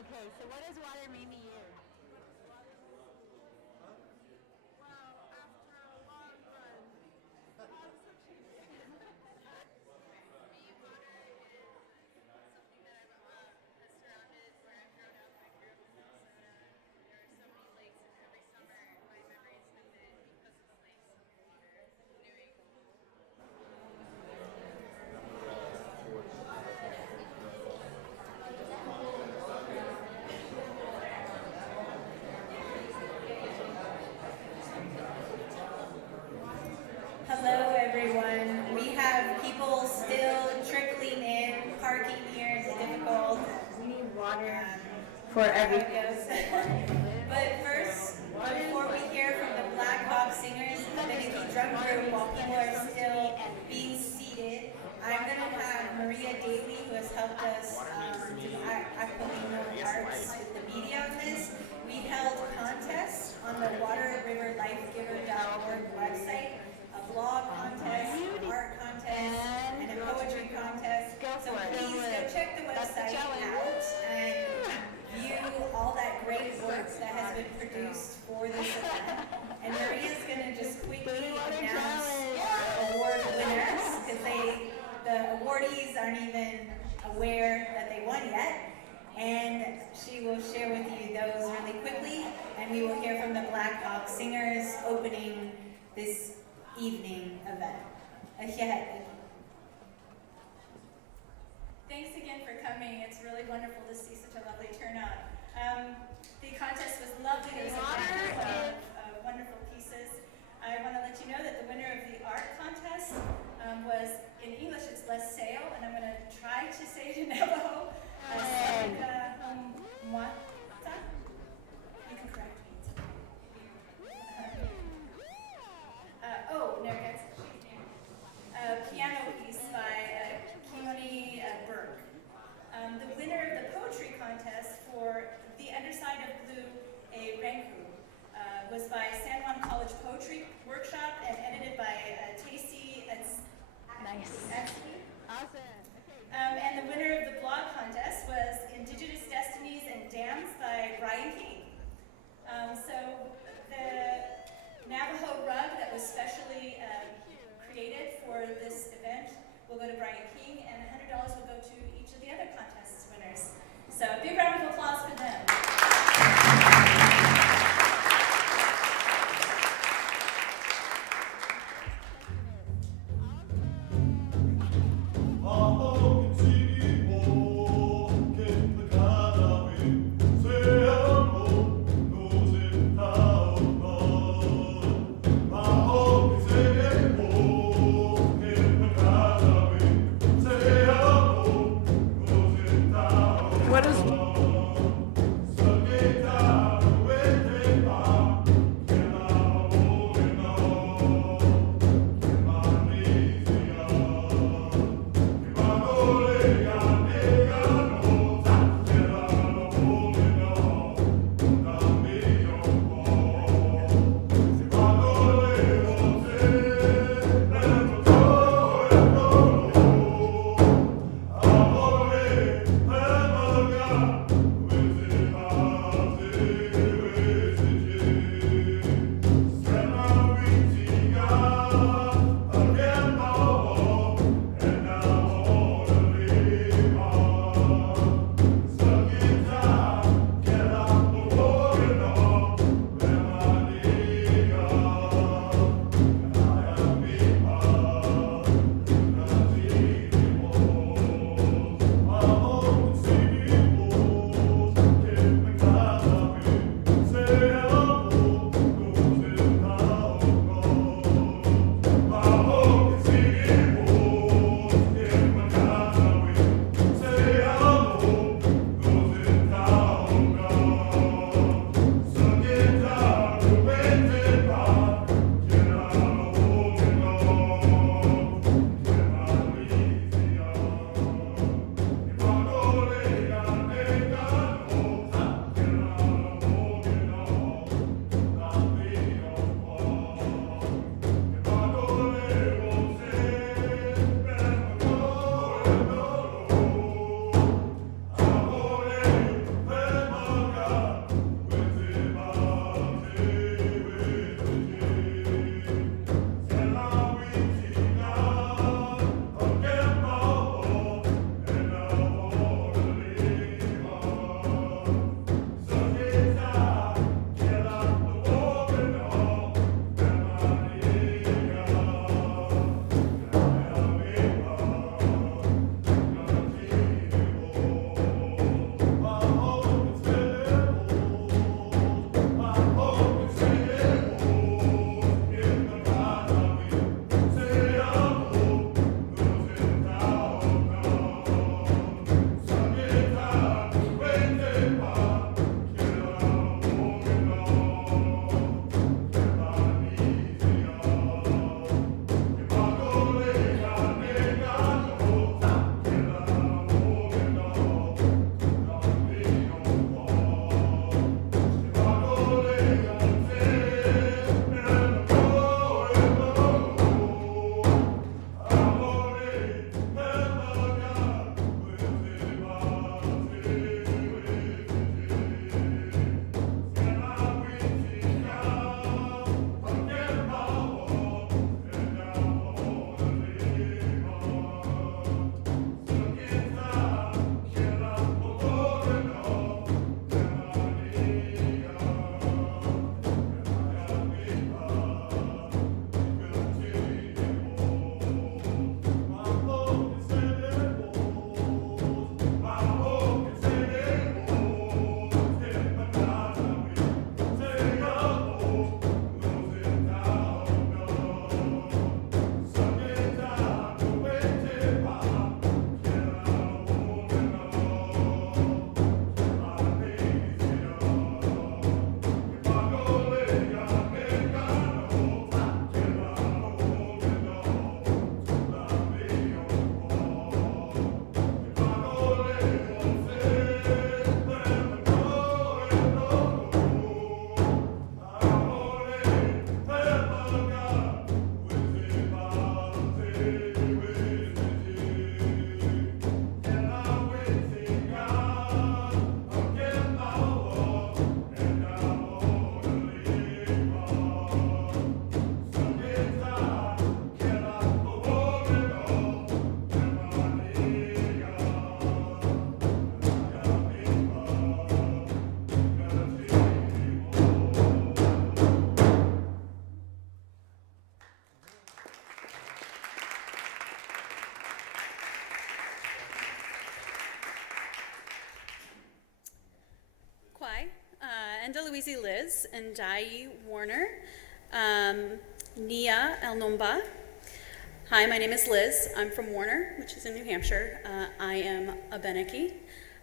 Okay, so what does water mean to you? Well, after a long run, I'm so cheesy. Me, water is something that has surrounded where I've grown up. I grew up in Minnesota. There are so many lakes, and every summer my memories have been because of the lakes and water, canoeing. Hello everyone. We have people still trickling in. Parking here is difficult. We need water For everything. But first, before we hear from the Blackhawk singers, I'm going to keep drum group while people are still being seated. I'm going to have Maria Daly, who has helped us do Aquilino Arts with the media on this. We held contests on the waterriverlifegiver.org website, a blog contest, art contest, and a poetry contest. So please go check the website out and view all that great work that has been produced for this event. And Maria's going to just quickly announce our award winners because the awardees aren't even aware that they won yet. And she will share with you those really quickly, and we will hear from the Blackhawk singers opening this evening event. Thanks again for coming. It's really wonderful to see such a lovely turnout. The contest was lovely. There was a bunch of wonderful pieces. I want to let you know that the winner of the art contest was, in English it's Les Sale, and I'm going to try to say it in Navajo. You can correct me. No, guys. Piano piece by Keone Burke. The winner of the poetry contest for The Underside of Blue, a Renku, was by San Juan College Poetry Workshop and edited by Tacey Nice. Awesome. And the winner of the blog contest was Indigenous Destinies and Dams by Brian King. So the Navajo rug that was specially created for this event will go to Brian King, and $100 will go to each of the other contest winners. So a big round of applause for them. What is Amore, Enda Louisi Liz and Dai Warner. Nia El Nomba. Hi, my name is Liz. I'm from Warner, which is in New Hampshire. I am Abenaki.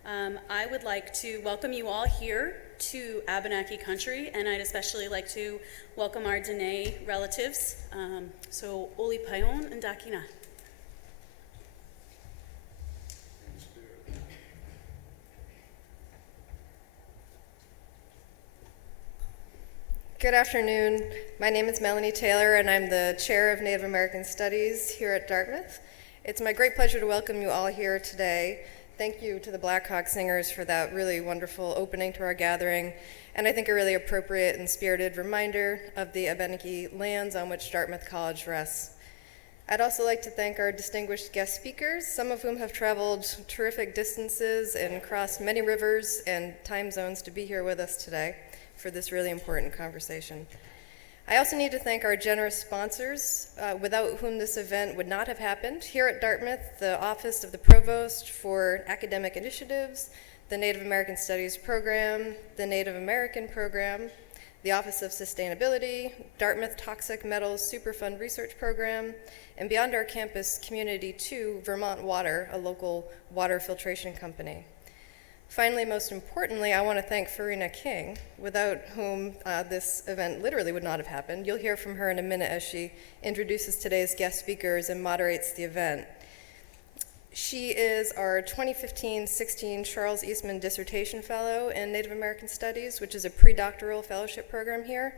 I would like to welcome you all here to Abenaki country, and I'd especially like to welcome our Dene relatives. So, Oli Payon and Dakina. Good afternoon. My name is Melanie Taylor, and I'm the Chair of Native American Studies here at Dartmouth. It's my great pleasure to welcome you all here today. Thank you to the Blackhawk singers for that really wonderful opening to our gathering, and I think a really appropriate and spirited reminder of the Abenaki lands on which Dartmouth College rests. I'd also like to thank our distinguished guest speakers, some of whom have traveled terrific distances and crossed many rivers and time zones to be here with us today for this really important conversation. I also need to thank our generous sponsors, without whom this event would not have happened. Here at Dartmouth, the Office of the Provost for Academic Initiatives, the Native American Studies Program, the Native American Program, the Office of Sustainability, Dartmouth Toxic Metals Superfund Research Program, and beyond our campus community too, Vermont Water, a local water filtration company. Finally, most importantly, I want to thank Farina King, without whom this event literally would not have happened. You'll hear from her in a minute as she introduces today's guest speakers and moderates the event. She is our 2015-16 Charles Eastman Dissertation Fellow in Native American Studies, which is a pre-doctoral fellowship program here,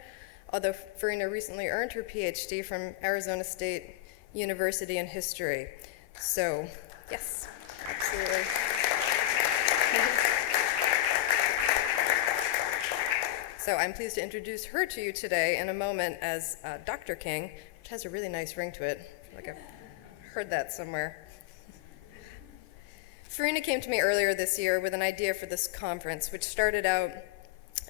although Farina recently earned her PhD from Arizona State University in History. So, yes, absolutely. So I'm pleased to introduce her to you today in a moment as Dr. King, which has a really nice ring to it. I feel like I've heard that somewhere. Farina came to me earlier this year with an idea for this conference, which started out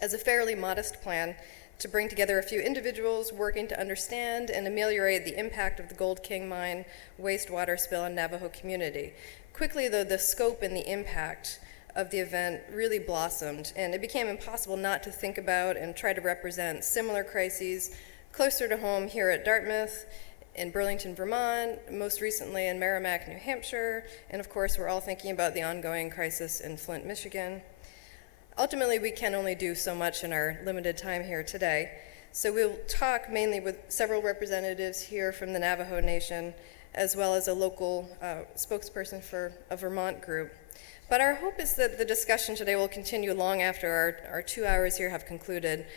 as a fairly modest plan to bring together a few individuals working to understand and ameliorate the impact of the Gold King mine wastewater spill on Navajo community. Quickly, though, the scope and the impact of the event really blossomed, and it became impossible not to think about and try to represent similar crises closer to home here at Dartmouth, in Burlington, Vermont, most recently in Merrimack, New Hampshire, and of course we're all thinking about the ongoing crisis in Flint, Michigan. Ultimately, we can only do so much in our limited time here today, so we'll talk mainly with several representatives here from the Navajo Nation, as well as a local spokesperson for a Vermont group. But our hope is that the discussion today will continue long after our 2 hours here have concluded,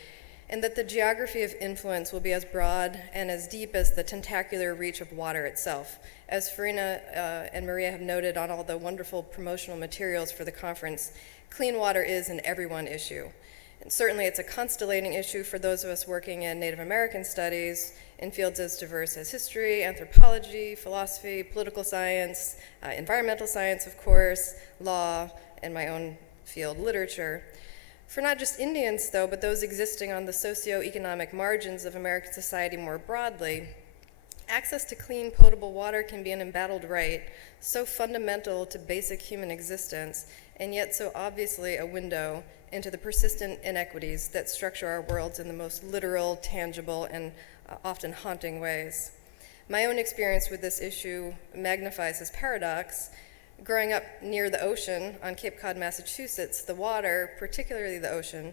and that the geography of influence will be as broad and as deep as the tentacular reach of water itself. As Farina and Maria have noted on all the wonderful promotional materials for the conference, clean water is an everyone issue. And certainly it's a constellating issue for those of us working in Native American studies in fields as diverse as history, anthropology, philosophy, political science, environmental science, of course, law, and my own field, literature. For not just Indians, though, but those existing on the socioeconomic margins of American society more broadly, access to clean, potable water can be an embattled right, so fundamental to basic human existence, and yet so obviously a window into the persistent inequities that structure our worlds in the most literal, tangible, and often haunting ways. My own experience with this issue magnifies this paradox. Growing up near the ocean on Cape Cod, Massachusetts, the water, particularly the ocean,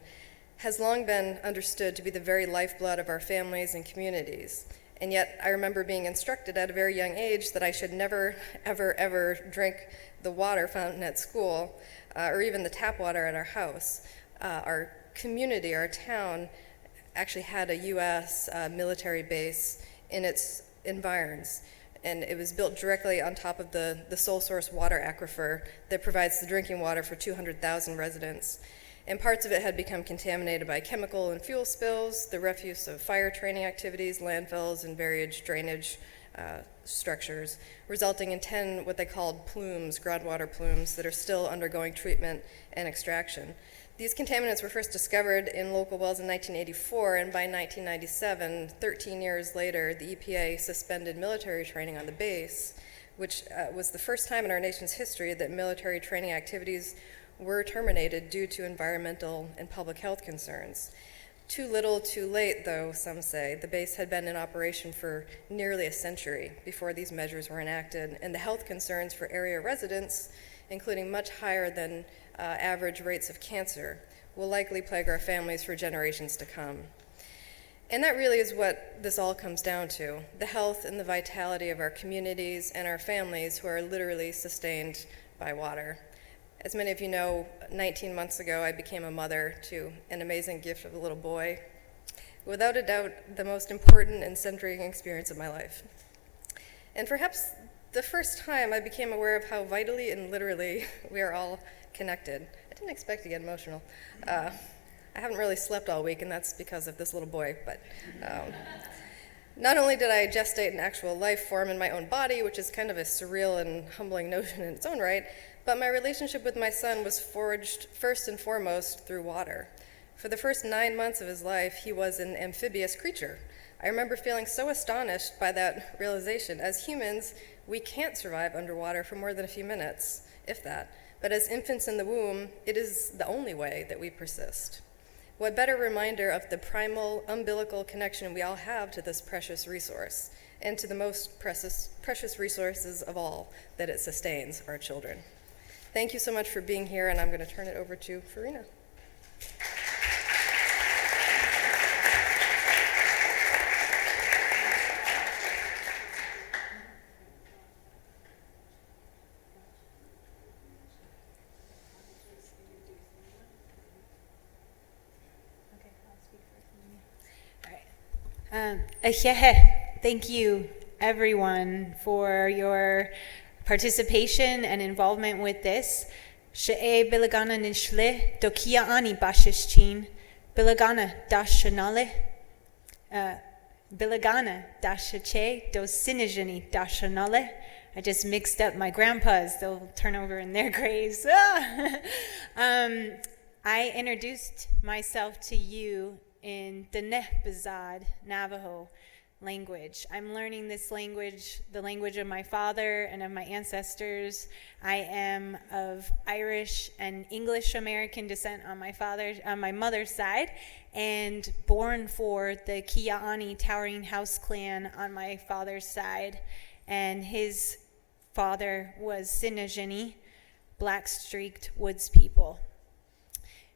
has long been understood to be the very lifeblood of our families and communities. And yet I remember being instructed at a very young age that I should never, ever, ever drink the water fountain at school, or even the tap water at our house. Our community, our town, actually had a U.S. Military base in its environs, and it was built directly on top of the sole source water aquifer that provides the drinking water for 200,000 residents. And parts of it had become contaminated by chemical and fuel spills, the refuse of fire training activities, landfills, and various drainage structures, resulting in 10 what they called plumes, groundwater plumes, that are still undergoing treatment and extraction. These contaminants were first discovered in local wells in 1984, and by 1997, 13 years later, the EPA suspended military training on the base, which was the first time in our nation's history that military training activities were terminated due to environmental and public health concerns. Too little, too late, though, some say. The base had been in operation for nearly a century before these measures were enacted, and the health concerns for area residents, including much higher than average rates of cancer, will likely plague our families for generations to come. And that really is what this all comes down to, the health and the vitality of our communities and our families who are literally sustained by water. As many of you know, 19 months ago, I became a mother to an amazing gift of a little boy. Without a doubt, the most important and centering experience of my life. And perhaps the first time I became aware of how vitally and literally we are all connected. I didn't expect to get emotional. I haven't really slept all week, and that's because of this little boy, but not only did I gestate an actual life form in my own body, which is kind of a surreal and humbling notion in its own right, but my relationship with my son was forged first and foremost through water. For the first 9 months of his life, he was an amphibious creature. I remember feeling so astonished by that realization. As humans, we can't survive underwater for more than a few minutes, if that. But as infants in the womb, it is the only way that we persist. What better reminder of the primal, umbilical connection we all have to this precious resource, and to the most precious resources of all, that it sustains, our children. Thank you so much for being here, and I'm going to turn it over to Farina. Thank you, everyone, for your participation and involvement with this. She'e bilagana nishle dokia ani bashishchin, bilagana dashanale, bilagana dashache dosinijani dashanale. I just mixed up my grandpas. They'll turn over in their graves. I introduced myself to you in the Nehbazad Navajo language. I'm learning this language, the language of my father and of my ancestors. I am of Irish and English American descent on my mother's side, and born for the Kia'ani Towering House clan on my father's side. And his father was Sinajani, black-streaked woods people.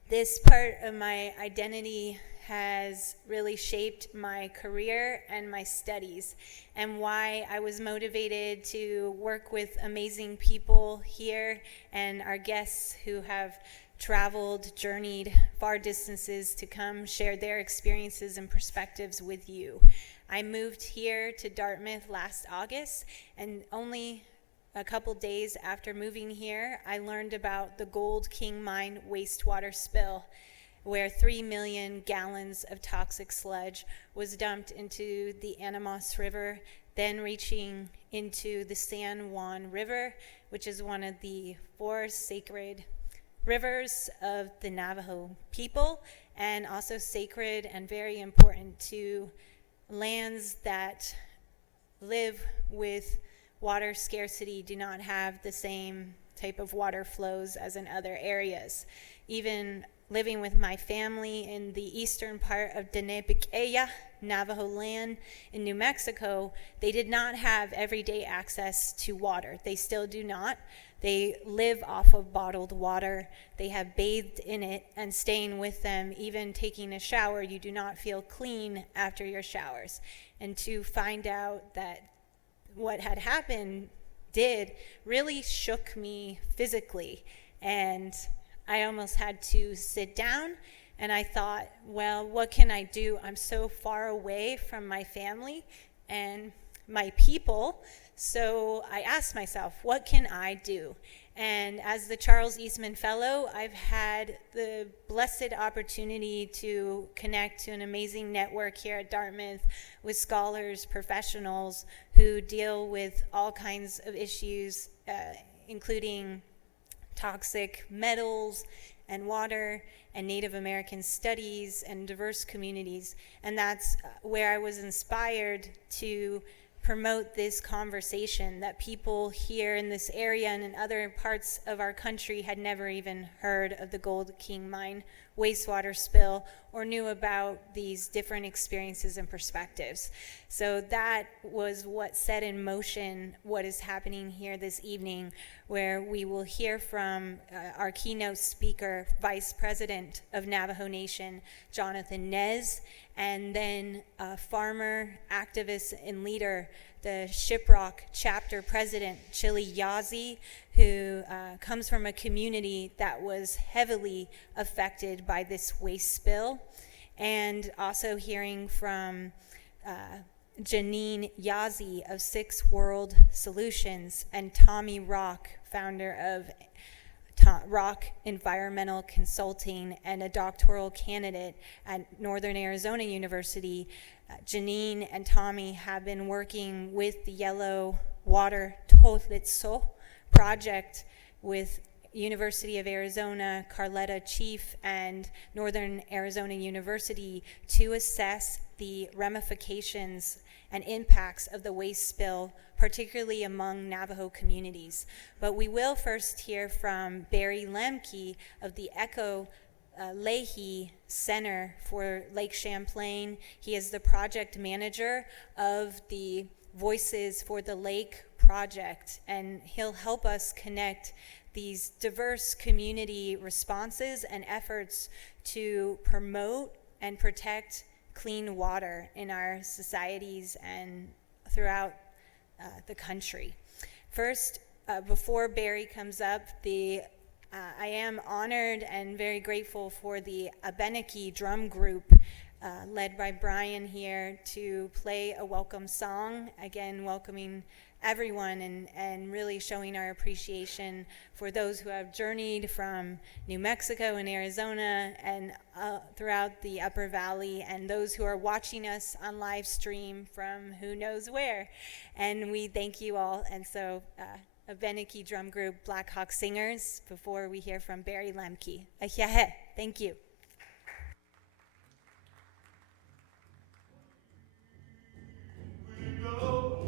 This part of my identity has really shaped my career and my studies, and why I was motivated to work with amazing people here and our guests who have traveled, journeyed far distances to come share their experiences and perspectives with you. I moved here to Dartmouth last August, and only a couple days after moving here, I learned about the Gold King Mine wastewater spill, where 3 million gallons of toxic sludge was dumped into the Animas River, then reaching into the San Juan River, which is one of the 4 sacred rivers of the Navajo people, and also sacred and very important to lands that live with water scarcity, do not have the same type of water flows as in other areas. Even living with my family in the eastern part of Diné-Bikéyah, Navajo land in New Mexico, they did not have everyday access to water. They still do not. They live off of bottled water. They have bathed in it, and staying with them, even taking a shower, you do not feel clean after your showers. And to find out that what had happened really shook me physically, and I almost had to sit down, and I thought, well, what can I do? I'm so far away from my family and my people, so I asked myself, what can I do? And as the Charles Eastman Fellow, I've had the blessed opportunity to connect to an amazing network here at Dartmouth with scholars, professionals who deal with all kinds of issues, including toxic metals and water and Native American studies and diverse communities. And that's where I was inspired to promote this conversation that people here in this area and in other parts of our country had never even heard of the Gold King Mine wastewater spill or knew about these different experiences and perspectives. So that was what set in motion what is happening here this evening, where we will hear from our keynote speaker, Vice President of Navajo Nation, Jonathan Nez, and then a farmer, activist, and leader, the Shiprock chapter president, Chili Yazzie, who comes from a community that was heavily affected by this waste spill. And also hearing from Janine Yazzie of Six World Solutions, and Tommy Rock, founder of Rock Environmental Consulting and a doctoral candidate at Northern Arizona University. Janine and Tommy have been working with the Yellow Water Tolitso project with University of Arizona, Carletta Chief, and Northern Arizona University to assess the ramifications and impacts of the waste spill, particularly among Navajo communities. But we will first hear from Barry Lemke of the Echo Leahy Center for Lake Champlain. He is the project manager of the Voices for the Lake project, and he'll help us connect these diverse community responses and efforts to promote and protect clean water in our societies and throughout the country. First, before Barry comes up, I am honored and very grateful for the Advocacy drum group led by Brian here to play a welcome song, again welcoming everyone and really showing our appreciation for those who have journeyed from New Mexico and Arizona and throughout the Upper Valley, and those who are watching us on live stream from who knows where. And we thank you all. And so Advocacy drum group Blackhawk Singers before we hear from Barry Lemke. Thank you. Oh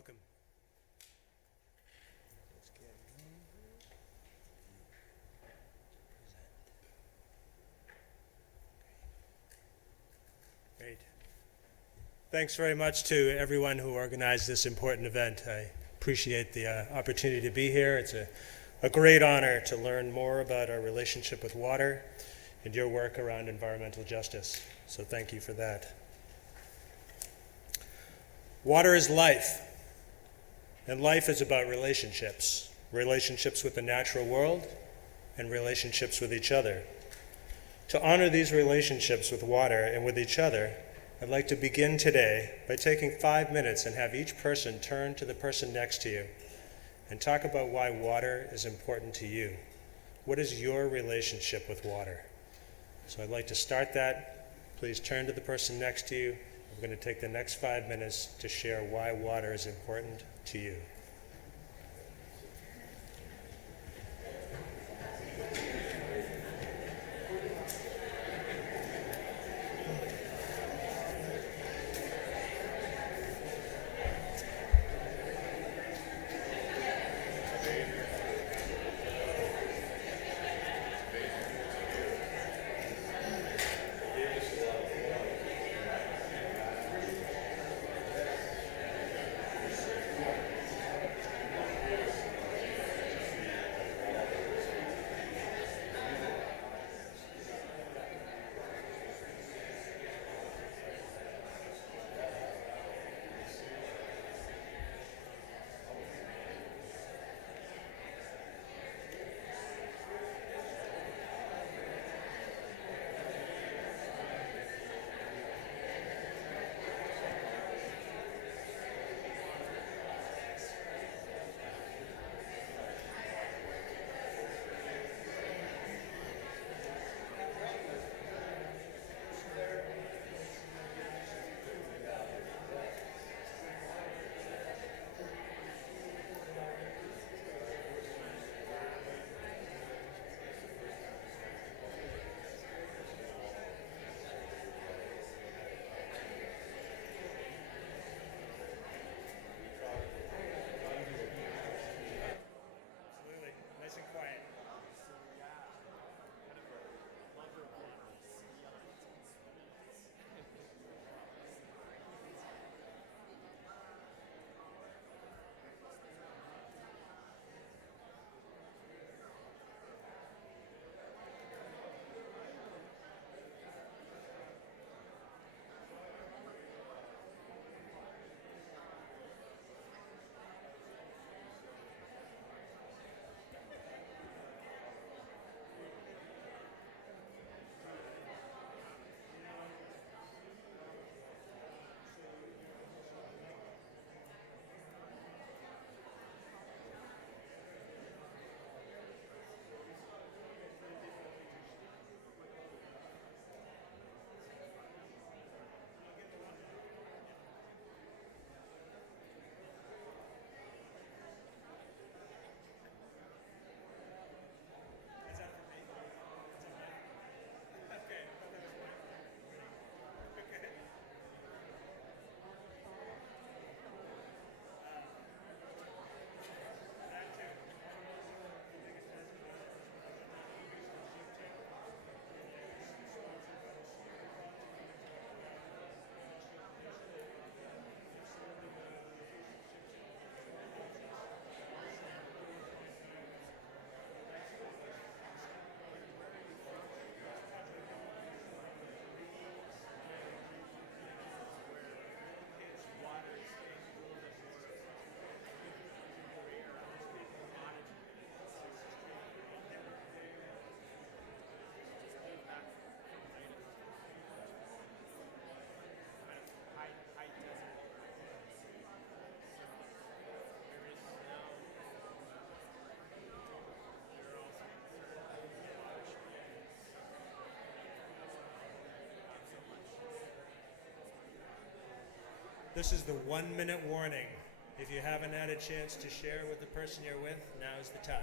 welcome. Great. Thanks very much to everyone who organized this important event. I appreciate the opportunity to be here. It's a great honor to learn more about our relationship with water and your work around environmental justice. So thank you for that. Water is life, and life is about relationships. Relationships with the natural world and relationships with each other. To honor these relationships with water and with each other, I'd like to begin today by taking 5 minutes and have each person turn to the person next to you and talk about why water is important to you. What is your relationship with water? So I'd like to start that. Please turn to the person next to you. We're going to take the next 5 minutes to share why water is important to you. This is the 1 minute warning. If you haven't had a chance to share with the person you're with, now's the time.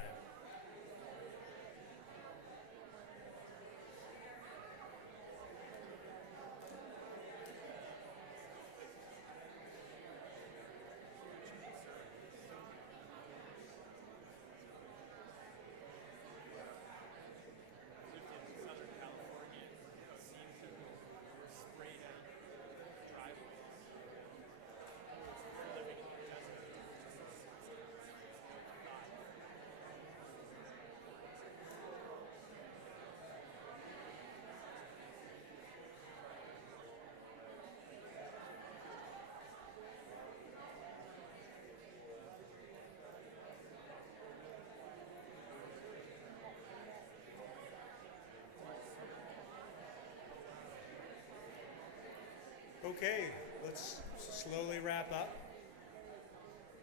Okay, let's slowly wrap up.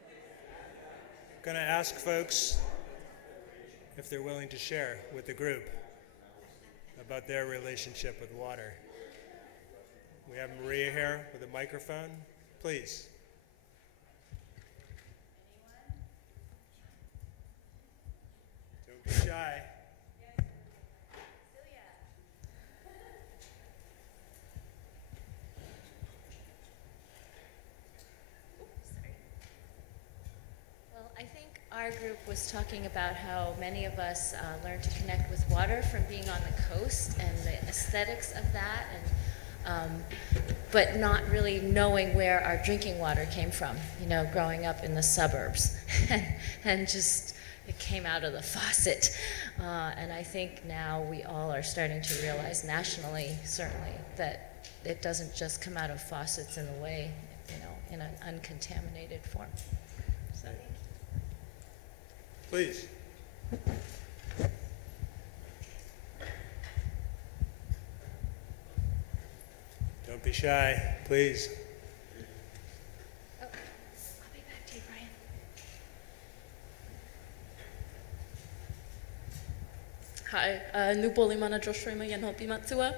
I'm going to ask folks if they're willing to share with the group about their relationship with water. We have Maria here with a microphone. Please. Don't be shy. Well, I think our group was talking about how many of us learned to connect with water from being on the coast and the aesthetics of that, and but not really knowing where our drinking water came from, you know, growing up in the suburbs. And just, it came out of the faucet. And I think now we all are starting to realize nationally, certainly, that it doesn't just come out of faucets in the way, you know, in an uncontaminated form. So. Please. Don't be shy, please. Oh, I'll be back to you, Brian. Hi, nu Polimana Joshrema Yanhopi Matsua.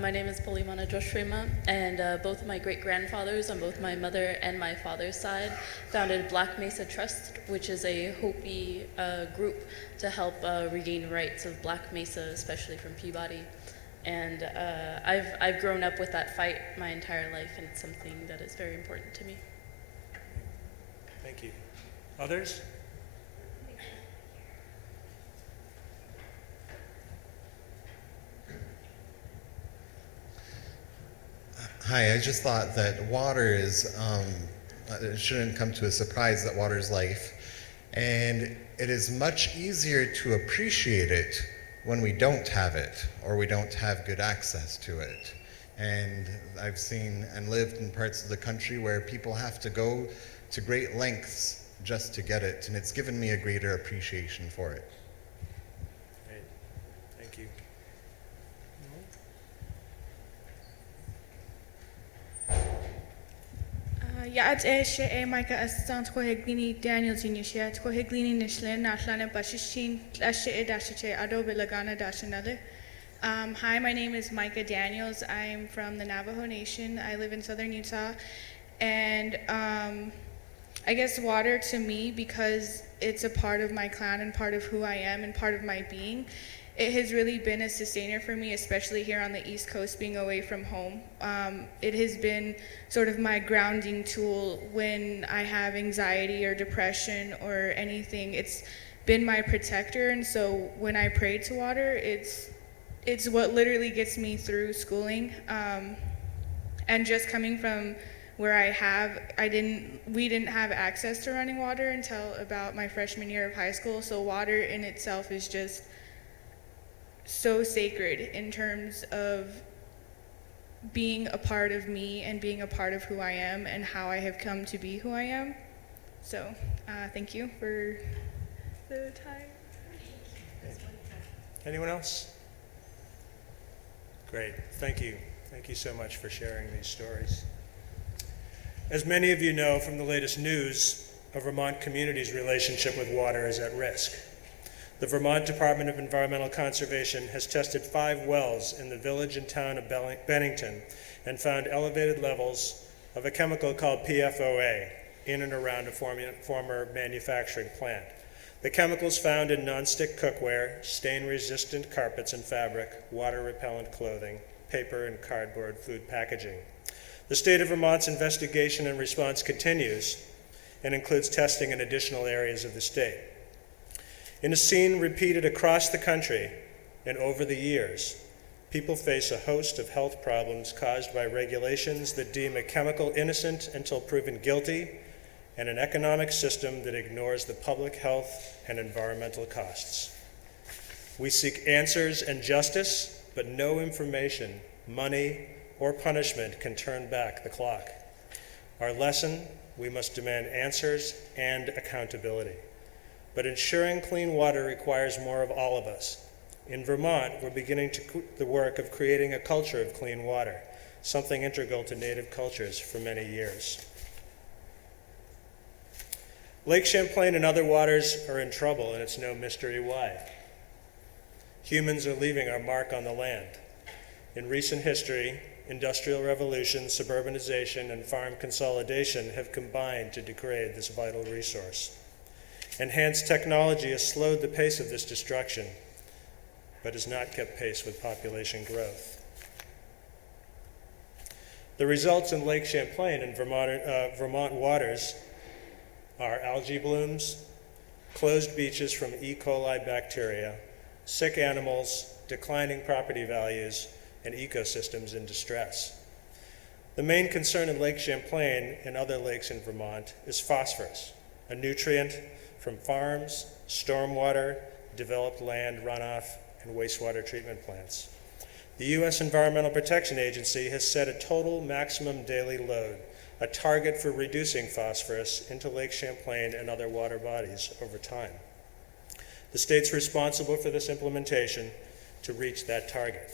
My name is Polimana Joshrema, and both of my great-grandfathers on both my mother and my father's side founded Black Mesa Trust, which is a Hopi group to help regain rights of Black Mesa, especially from Peabody. And I've grown up with that fight my entire life, and it's something that is very important to me. Thank you. Others? Hi, I just thought that water is, it shouldn't come to a surprise that water is life. And it is much easier to appreciate it when we don't have it or we don't have good access to it. And I've seen and lived in parts of the country where people have to go to great lengths just to get it. And it's given me a greater appreciation for it. Great. Thank you. Yaat she Micah assistant ko Higlini Daniels in Yeshia, to Higlini Nishlin, Natlana Bashishin, Lashe Dashiche, Adobe Lagana Dashanale. Hi, my name is Micah Daniels. I'm from the Navajo Nation. I live in southern Utah. And I guess water to me, because it's a part of my clan and part of who I am and part of my being, it has really been a sustainer for me, especially here on the East Coast, being away from home. It has been sort of my grounding tool when I have anxiety or depression or anything. It's been my protector, and so when I pray to water, it's what literally gets me through schooling. And just coming from where we didn't have access to running water until about my freshman year of high school, so water in itself is just so sacred in terms of being a part of me and being a part of who I am and how I have come to be who I am. So thank you for the time. Anyone else? Great, thank you. Thank you so much for sharing these stories. As many of you know from the latest news, a Vermont community's relationship with water is at risk. The Vermont Department of Environmental Conservation has tested 5 wells in the village and town of Bennington and found elevated levels of a chemical called PFOA in and around a former manufacturing plant. The chemicals found in nonstick cookware, stain-resistant carpets and fabric, water-repellent clothing, paper and cardboard food packaging. The state of Vermont's investigation and response continues and includes testing in additional areas of the state. In a scene repeated across the country and over the years, people face a host of health problems caused by regulations that deem a chemical innocent until proven guilty, and an economic system that ignores the public health and environmental costs. We seek answers and justice, but no information, money, or punishment can turn back the clock. Our lesson: we must demand answers and accountability. But ensuring clean water requires more of all of us. In Vermont, we're beginning the work of creating a culture of clean water. something integral to Native cultures for many years. Lake Champlain and other waters are in trouble, and it's no mystery why. Humans are leaving our mark on the land. In recent history, industrial revolution, suburbanization, and farm consolidation have combined to degrade this vital resource. Enhanced technology has slowed the pace of this destruction, but has not kept pace with population growth. The results in Lake Champlain and Vermont waters are algae blooms, closed beaches from E. coli bacteria, sick animals, declining property values, and ecosystems in distress. The main concern in Lake Champlain and other lakes in Vermont is phosphorus, a nutrient from farms, stormwater, developed land runoff, and wastewater treatment plants. The U.S. Environmental Protection Agency has set a total maximum daily load, a target for reducing phosphorus into Lake Champlain and other water bodies over time. The state's responsible for this implementation to reach that target.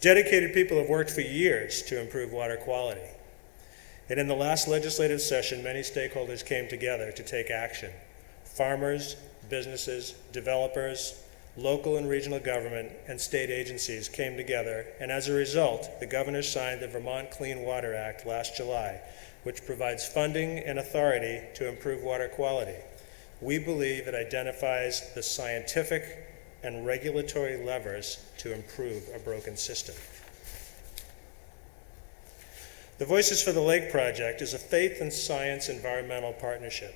Dedicated people have worked for years to improve water quality. And in the last legislative session, many stakeholders came together to take action. Farmers, businesses, developers, local and regional government, and state agencies came together, and as a result, the governor signed the Vermont Clean Water Act last July, which provides funding and authority to improve water quality. We believe it identifies the scientific and regulatory levers to improve a broken system. The Voices for the Lake Project is a faith and science environmental partnership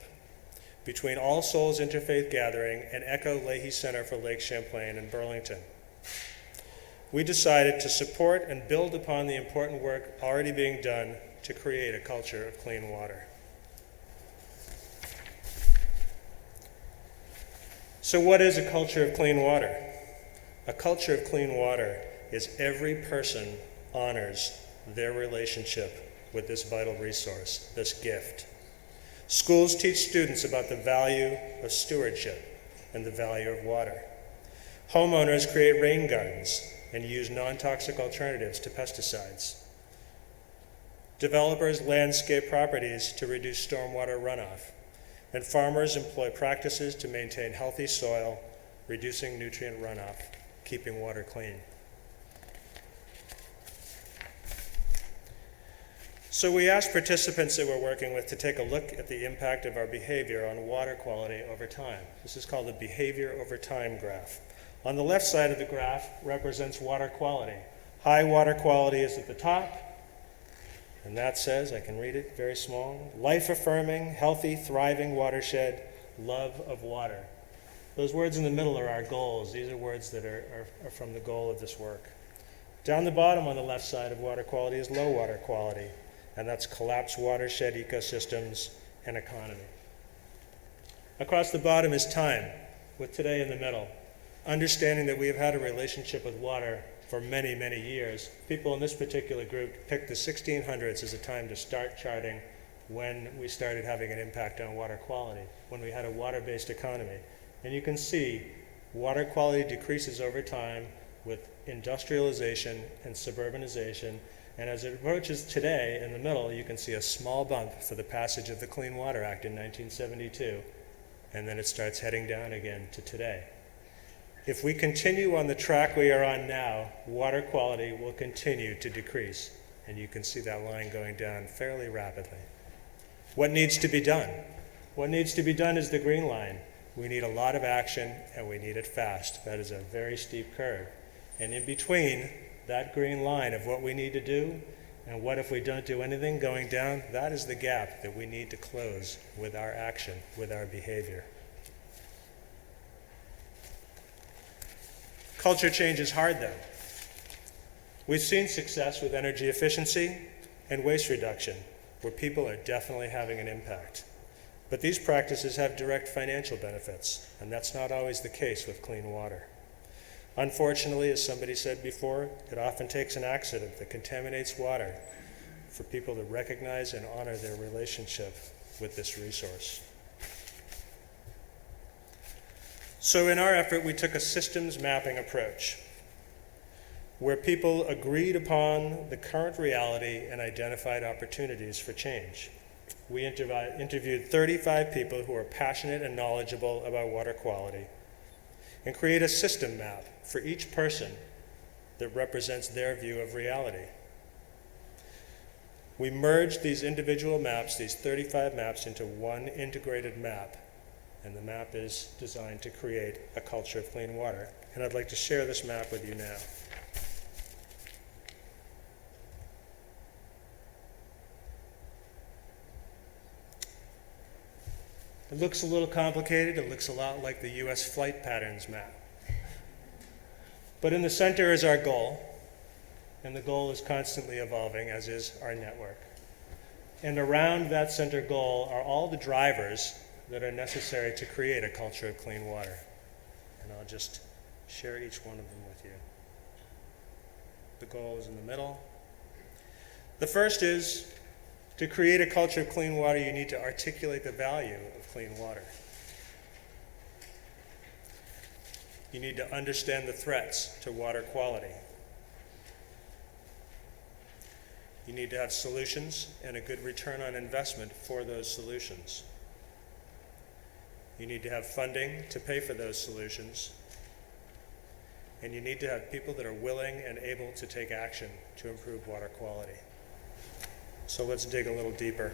between All Souls Interfaith Gathering and Echo Leahy Center for Lake Champlain in Burlington. We decided to support and build upon the important work already being done to create a culture of clean water. So what is a culture of clean water? A culture of clean water is every person honors their relationship with this vital resource, this gift. Schools teach students about the value of stewardship and the value of water. Homeowners create rain gardens and use non-toxic alternatives to pesticides. Developers landscape properties to reduce stormwater runoff, and farmers employ practices to maintain healthy soil, reducing nutrient runoff, keeping water clean. So we asked participants that we're working with to take a look at the impact of our behavior on water quality over time. This is called the behavior over time graph. On the left side of the graph represents water quality. High water quality is at the top, and that says, I can read it very small, life-affirming, healthy, thriving watershed, love of water. Those words in the middle are our goals. These are words that are from the goal of this work. Down the bottom on the left side of water quality is low water quality, and that's collapsed watershed ecosystems and economy. Across the bottom is time, with today in the middle. Understanding that we have had a relationship with water for many, many years, people in this particular group picked the 1600s as a time to start charting when we started having an impact on water quality, when we had a water-based economy. And you can see water quality decreases over time with industrialization and suburbanization. And as it approaches today, in the middle, you can see a small bump for the passage of the Clean Water Act in 1972, and then it starts heading down again to today. If we continue on the track we are on now, water quality will continue to decrease, and you can see that line going down fairly rapidly. What needs to be done? What needs to be done is the green line. We need a lot of action, and we need it fast. That is a very steep curve. And in between that green line of what we need to do and what if we don't do anything going down, that is the gap that we need to close with our action, with our behavior. Culture change is hard, though. We've seen success with energy efficiency and waste reduction, where people are definitely having an impact. But these practices have direct financial benefits, and that's not always the case with clean water. Unfortunately, as somebody said before, it often takes an accident that contaminates water for people to recognize and honor their relationship with this resource. So in our effort, we took a systems mapping approach. where people agreed upon the current reality and identified opportunities for change. We interviewed 35 people who are passionate and knowledgeable about water quality and create a system map for each person that represents their view of reality. We merged these individual maps, these 35 maps, into one integrated map, and the map is designed to create a culture of clean water. And I'd like to share this map with you now. It looks a little complicated. It looks a lot like the US flight patterns map. But in the center is our goal, and the goal is constantly evolving, as is our network. And around that center goal are all the drivers that are necessary to create a culture of clean water. And I'll just share each one of them with you. The goal is in the middle. The first is, to create a culture of clean water, you need to articulate the value of clean water. You need to understand the threats to water quality. You need to have solutions and a good return on investment for those solutions. You need to have funding to pay for those solutions. And you need to have people that are willing and able to take action to improve water quality. So let's dig a little deeper.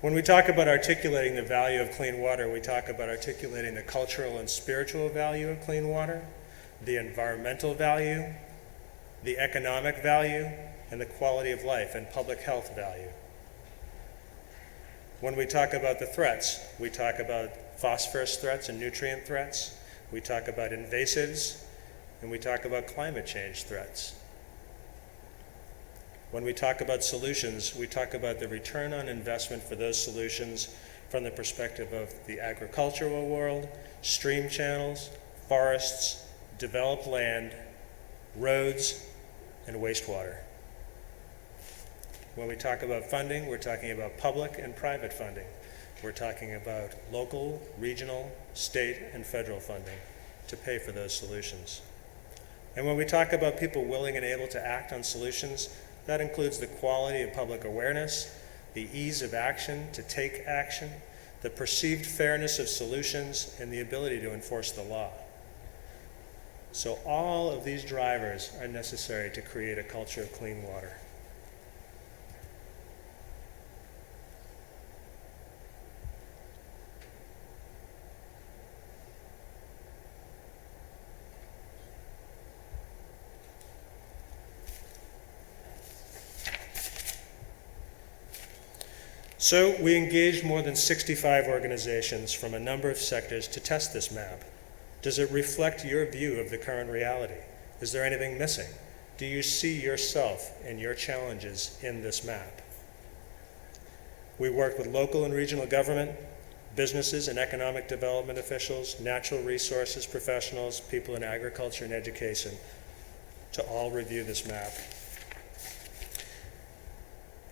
When we talk about articulating the value of clean water, we talk about articulating the cultural and spiritual value of clean water, the environmental value, the economic value, and the quality of life and public health value. When we talk about the threats, we talk about phosphorus threats and nutrient threats, we talk about invasives, and we talk about climate change threats. When we talk about solutions, we talk about the return on investment for those solutions from the perspective of the agricultural world, stream channels, forests, developed land, roads, and wastewater. When we talk about funding, we're talking about public and private funding. We're talking about local, regional, state, and federal funding to pay for those solutions. And when we talk about people willing and able to act on solutions, that includes the quality of public awareness, the ease of action to take action, the perceived fairness of solutions, and the ability to enforce the law. So all of these drivers are necessary to create a culture of clean water. So we engaged more than 65 organizations from a number of sectors to test this map. Does it reflect your view of the current reality? Is there anything missing? Do you see yourself and your challenges in this map? We worked with local and regional government, businesses and economic development officials, natural resources professionals, people in agriculture and education to all review this map.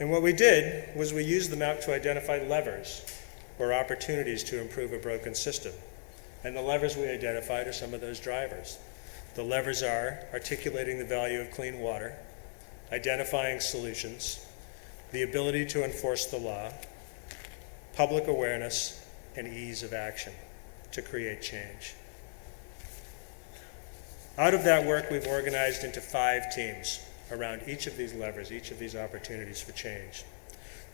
And what we did was we used the map to identify levers or opportunities to improve a broken system. And the levers we identified are some of those drivers. The levers are articulating the value of clean water, identifying solutions, the ability to enforce the law, public awareness, and ease of action to create change. Out of that work, we've organized into 5 teams around each of these levers, each of these opportunities for change.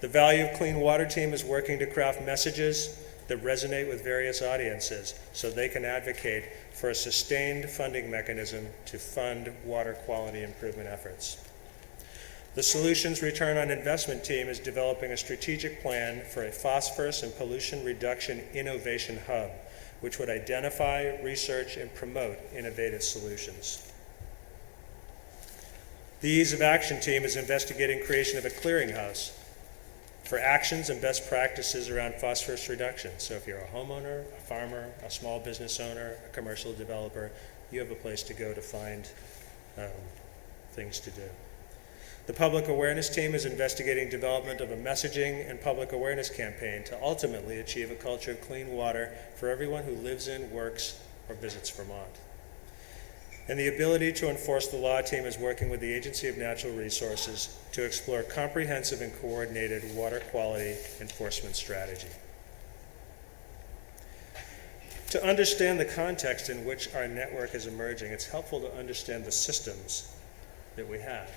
The Value of Clean Water team is working to craft messages that resonate with various audiences so they can advocate for a sustained funding mechanism to fund water quality improvement efforts. The Solutions Return on Investment team is developing a strategic plan for a phosphorus and pollution reduction innovation hub, which would identify, research, and promote innovative solutions. The Ease of Action team is investigating creation of a clearinghouse for actions and best practices around phosphorus reduction. So if you're a homeowner, a farmer, a small business owner, a commercial developer, you have a place to go to find things to do. The Public Awareness team is investigating development of a messaging and public awareness campaign to ultimately achieve a culture of clean water for everyone who lives in, works, or visits Vermont. And the ability to enforce the law team is working with the Agency of Natural Resources to explore comprehensive and coordinated water quality enforcement strategy. To understand the context in which our network is emerging, it's helpful to understand the systems that we have.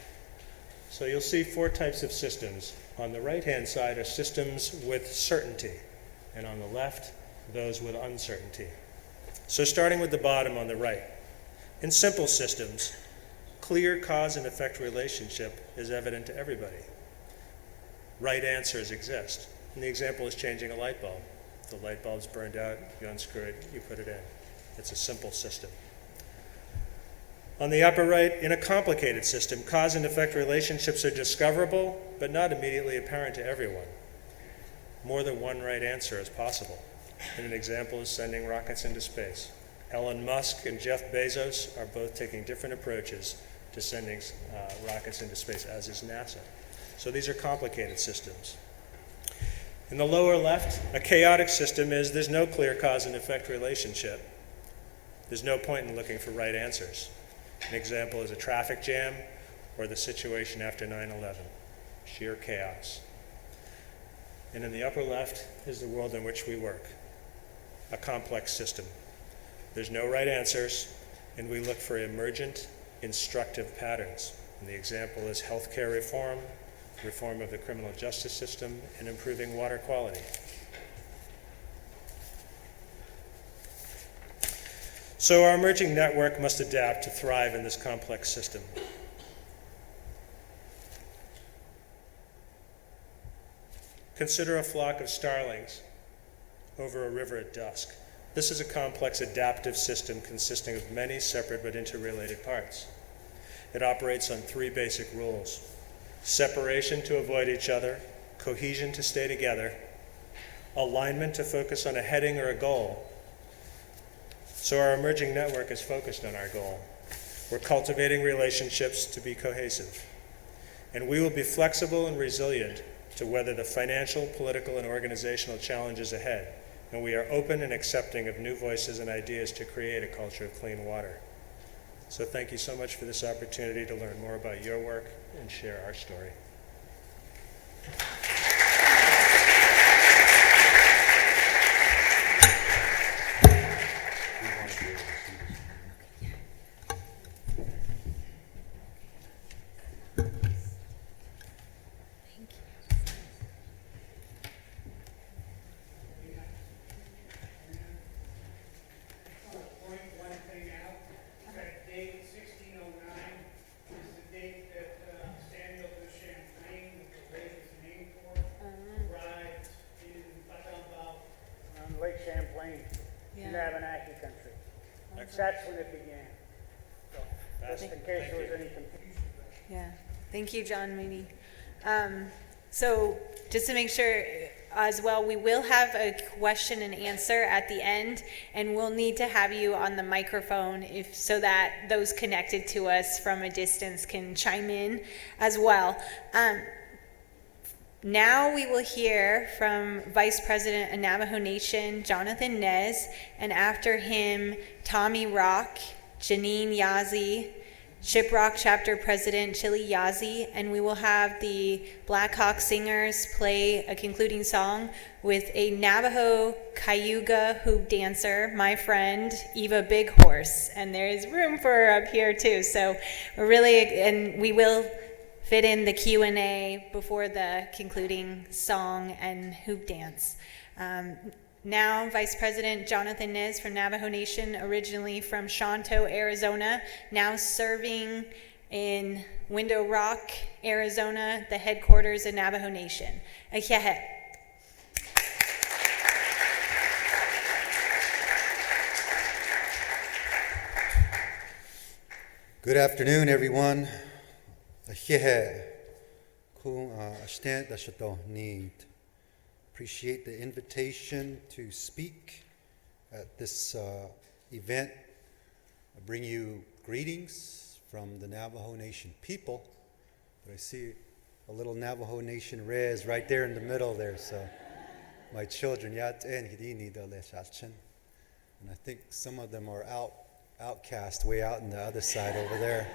So you'll see 4 types of systems. On the right-hand side are systems with certainty, and on the left, those with uncertainty. So starting with the bottom on the right, in simple systems, clear cause and effect relationship is evident to everybody. Right answers exist. And the example is changing a light bulb. The light bulb's burned out, you unscrew it, you put it in. It's a simple system. On the upper right, in a complicated system, cause and effect relationships are discoverable, but not immediately apparent to everyone. More than one right answer is possible. And an example is sending rockets into space. Elon Musk and Jeff Bezos are both taking different approaches to sending rockets into space, as is NASA. So these are complicated systems. In the lower left, a chaotic system is there's no clear cause and effect relationship. There's no point in looking for right answers. An example is a traffic jam or the situation after 9/11. Sheer chaos. And in the upper left is the world in which we work, a complex system. There's no right answers, and we look for emergent, instructive patterns. And the example is healthcare reform, reform of the criminal justice system, and improving water quality. So our emerging network must adapt to thrive in this complex system. Consider a flock of starlings over a river at dusk. This is a complex adaptive system consisting of many separate but interrelated parts. It operates on 3 basic rules: separation to avoid each other, cohesion to stay together, alignment to focus on a heading or a goal. So our emerging network is focused on our goal. We're cultivating relationships to be cohesive. And we will be flexible and resilient to weather the financial, political, and organizational challenges ahead. And we are open and accepting of new voices and ideas to create a culture of clean water. So thank you so much for this opportunity to learn more about your work and share our story. Abenaki country. That's when it began. So, just in case there was any confusion. Yeah, thank you, John Mooney. So just to make sure as well, we will have a question and answer at the end, and we'll need to have you on the microphone so that those connected to us from a distance can chime in as well. Now we will hear from Vice President of Navajo Nation, Jonathan Nez, and after him, Tommy Rock, Janine Yazzie, Shiprock Chapter President Chili Yazzie, and we will have the Blackhawk singers play a concluding song with a Navajo Cayuga hoop dancer, my friend Eva Big Horse, and there is room for her up here too. So we will fit in the Q&A before the concluding song and hoop dance. Now, Vice President Jonathan Nez from Navajo Nation, originally from Shanto, Arizona, now serving in Window Rock, Arizona, the headquarters of Navajo Nation. Ahiahe. Good afternoon, everyone. Ahiahe. Ku ashtent ashato need. Appreciate the invitation to speak at this event. I bring you greetings from the Navajo Nation people. But I see a little Navajo Nation res right there in the middle there. So my children, and I think some of them are out outcast way out in the other side over there.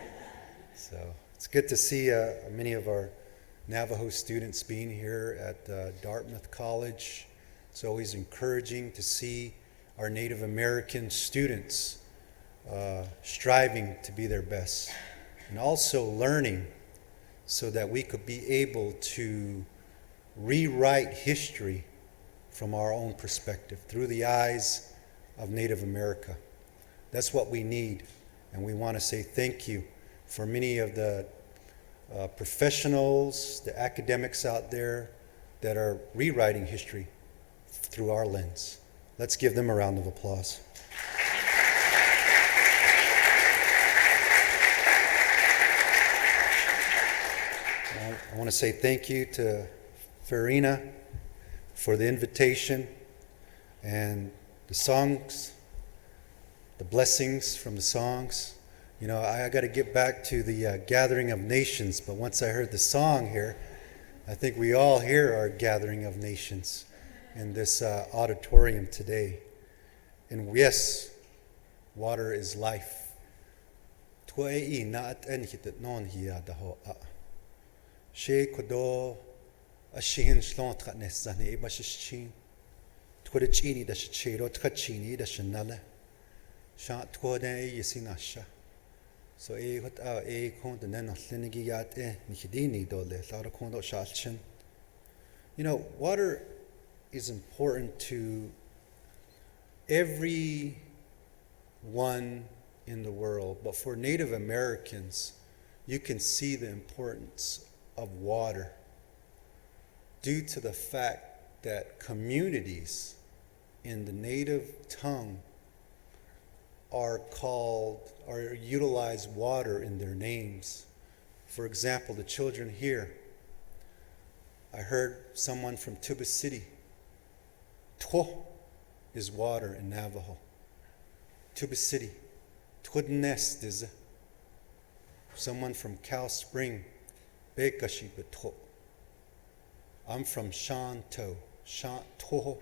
So it's good to see many of our Navajo students being here at Dartmouth College. It's always encouraging to see our Native American students striving to be their best and also learning so that we could be able to rewrite history from our own perspective through the eyes of Native America. That's what we need, and we want to say thank you for many of the professionals, the academics out there that are rewriting history through our lens. Let's give them a round of applause. I want to say thank you to Farina for the invitation and the songs, the blessings from the songs. You know, I got to get back to the Gathering of Nations, but once I heard the song here, I think we all here are Gathering of Nations in this auditorium today. And yes, water is life. She kodo ashin slon tkanes zane ibashichin twodachini da shiro tkachini da shanala sha twode yisinasha so hot kon the nan linigi yat nikidini dole lara kon shalchin. You know, water is important to everyone in the world, but for Native Americans, you can see the importance of water due to the fact that communities in the native tongue utilize water in their names. For example, the children here, I heard someone from Tuba City. Two is water in Navajo. Tuba City. Twudnest is someone from Cow Spring. I'm from Shanto. Shanto.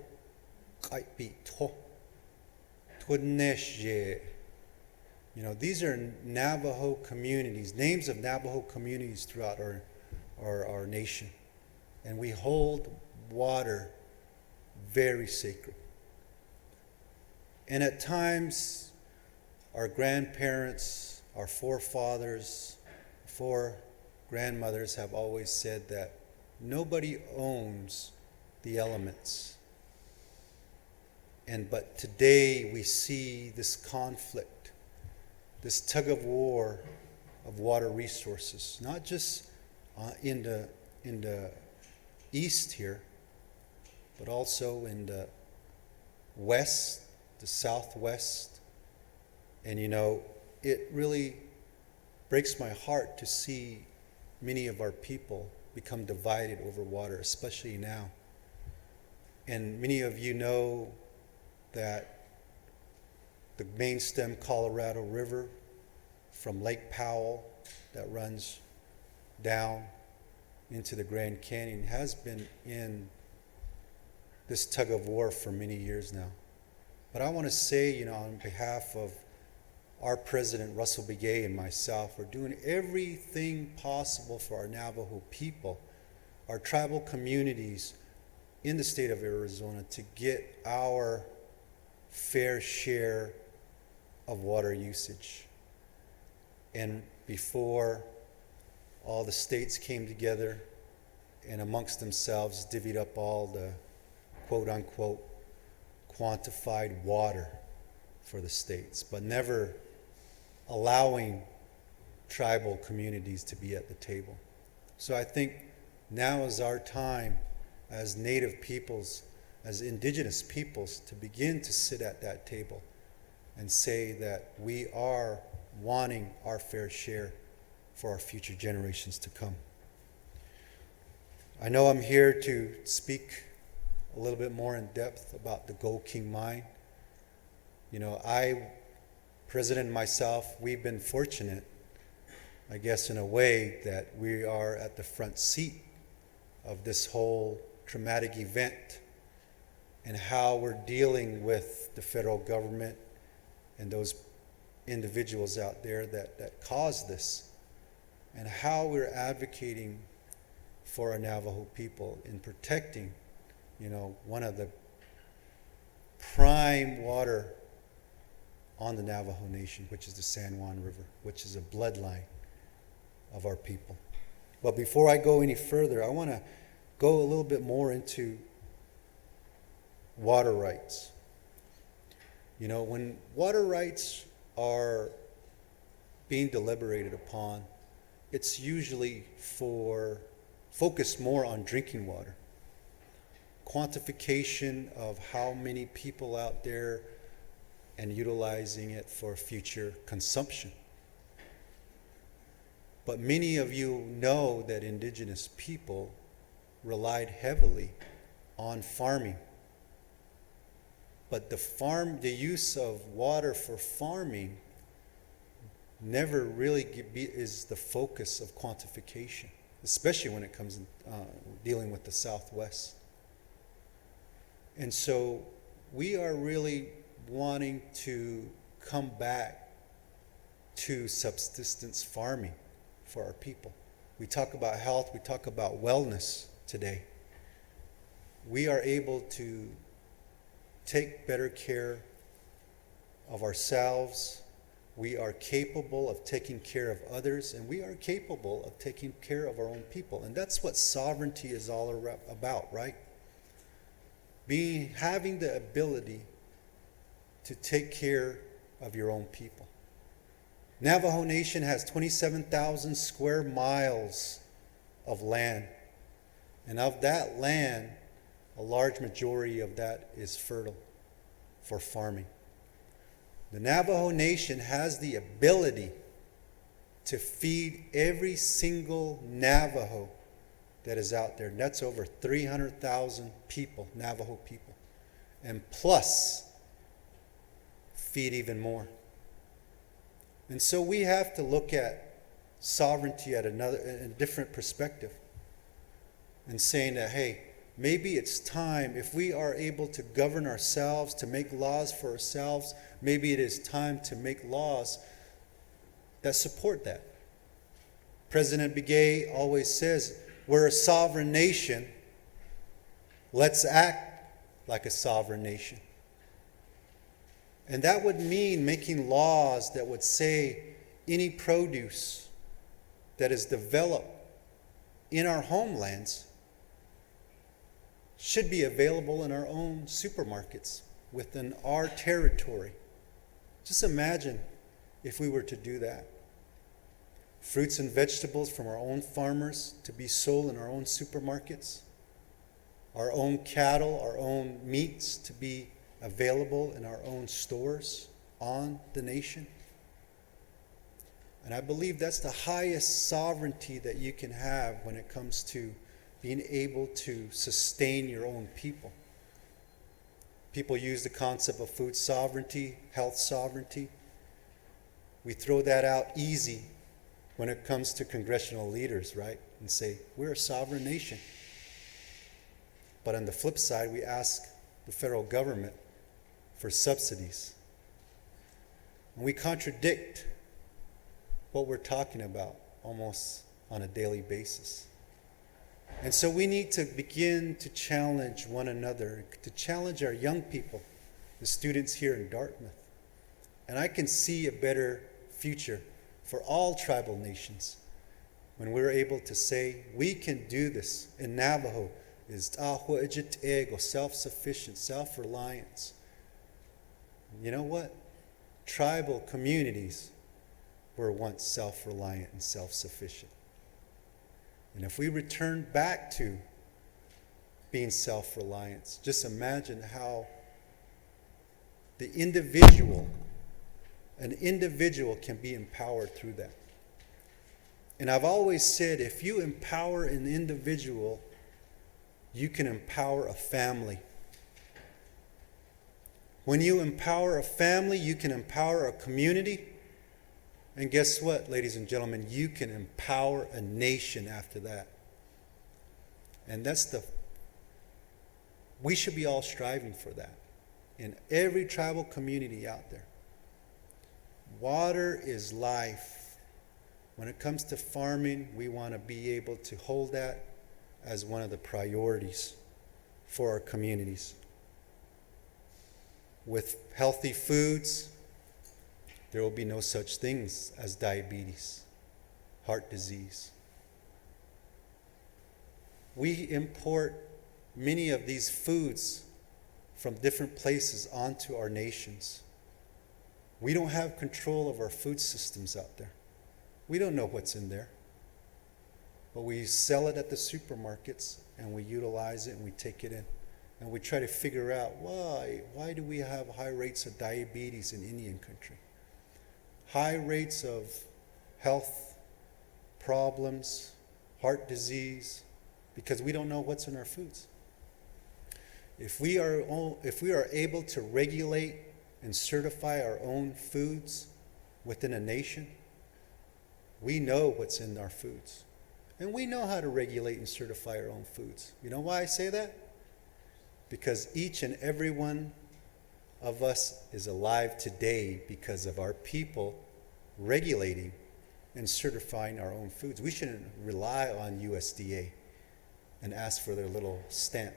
Kaipi to. Twudneshye. You know, these are Navajo communities, names of Navajo communities throughout our nation. And we hold water very sacred. And at times, our grandparents, our forefathers, grandmothers have always said that nobody owns the elements. But today we see this conflict, this tug of war of water resources, not just in the east here, but also in the west, the southwest. And you know, it really breaks my heart to see many of our people become divided over water, especially now. And many of you know that the main stem Colorado River from Lake Powell that runs down into the Grand Canyon has been in this tug of war for many years now. But I want to say, you know, on behalf of our president, Russell Begay, and myself, we're doing everything possible for our Navajo people, our tribal communities in the state of Arizona, to get our fair share of water usage. And before all the states came together and amongst themselves divvied up all the quote-unquote quantified water for the states, but never allowing tribal communities to be at the table. So I think now is our time as Native peoples, as indigenous peoples, to begin to sit at that table and say that we are wanting our fair share for our future generations to come. I know I'm here to speak a little bit more in depth about the Gold King mine. You know, President and myself, we've been fortunate, I guess in a way, that we are at the front seat of this whole traumatic event and how we're dealing with the federal government and those individuals out there that caused this, and how we're advocating for our Navajo people in protecting, one of the prime water on the Navajo Nation, which is the San Juan River, which is a bloodline of our people. But before I go any further, I want to go a little bit more into water rights. When water rights are being deliberated upon, it's usually focused more on drinking water. Quantification of how many people out there and utilizing it for future consumption. But many of you know that indigenous people relied heavily on farming. But the use of water for farming never really is the focus of quantification, especially when it comes dealing with the Southwest. And so we are really wanting to come back to subsistence farming for our people. We talk about health, we talk about wellness today. We are able to take better care of ourselves. We are capable of taking care of others, and we are capable of taking care of our own people. And that's what sovereignty is all about, right? Having the ability to take care of your own people. Navajo Nation has 27,000 square miles of land. And of that land, a large majority of that is fertile for farming. The Navajo Nation has the ability to feed every single Navajo that is out there. And that's over 300,000 people, Navajo people. And plus, feed even more. And so we have to look at sovereignty at a different perspective. And saying that, hey, maybe it's time, if we are able to govern ourselves, to make laws for ourselves, maybe it is time to make laws that support that. President Begay always says, we're a sovereign nation. Let's act like a sovereign nation. And that would mean making laws that would say any produce that is developed in our homelands should be available in our own supermarkets within our territory. Just imagine if we were to do that. Fruits and vegetables from our own farmers to be sold in our own supermarkets. Our own cattle, our own meats to be available in our own stores on the nation. And I believe that's the highest sovereignty that you can have when it comes to being able to sustain your own people. People use the concept of food sovereignty, health sovereignty. We throw that out easy when it comes to congressional leaders, right? And say, we're a sovereign nation. But on the flip side, we ask the federal government for subsidies. And we contradict what we're talking about almost on a daily basis. And so we need to begin to challenge one another, to challenge our young people, the students here in Dartmouth. And I can see a better future for all tribal nations when we're able to say, we can do this. In Navajo is self-sufficient, self-reliance. You know what? Tribal communities were once self-reliant and self-sufficient. And if we return back to being self-reliant, just imagine how an individual can be empowered through that. And I've always said, if you empower an individual, you can empower a family. When you empower a family, you can empower a community. And guess what, ladies and gentlemen? You can empower a nation after that. And we should be all striving for that in every tribal community out there. Water is life. When it comes to farming, we want to be able to hold that as one of the priorities for our communities. With healthy foods, there will be no such things as diabetes, heart disease. We import many of these foods from different places onto our nations. We don't have control of our food systems out there. We don't know what's in there. But we sell it at the supermarkets and we utilize it and we take it in. And we try to figure out why do we have high rates of diabetes in Indian country? High rates of health problems, heart disease, because we don't know what's in our foods. If we are able to regulate and certify our own foods within a nation, we know what's in our foods. And we know how to regulate and certify our own foods. You know why I say that? Because each and every one of us is alive today because of our people regulating and certifying our own foods. We shouldn't rely on USDA and ask for their little stamp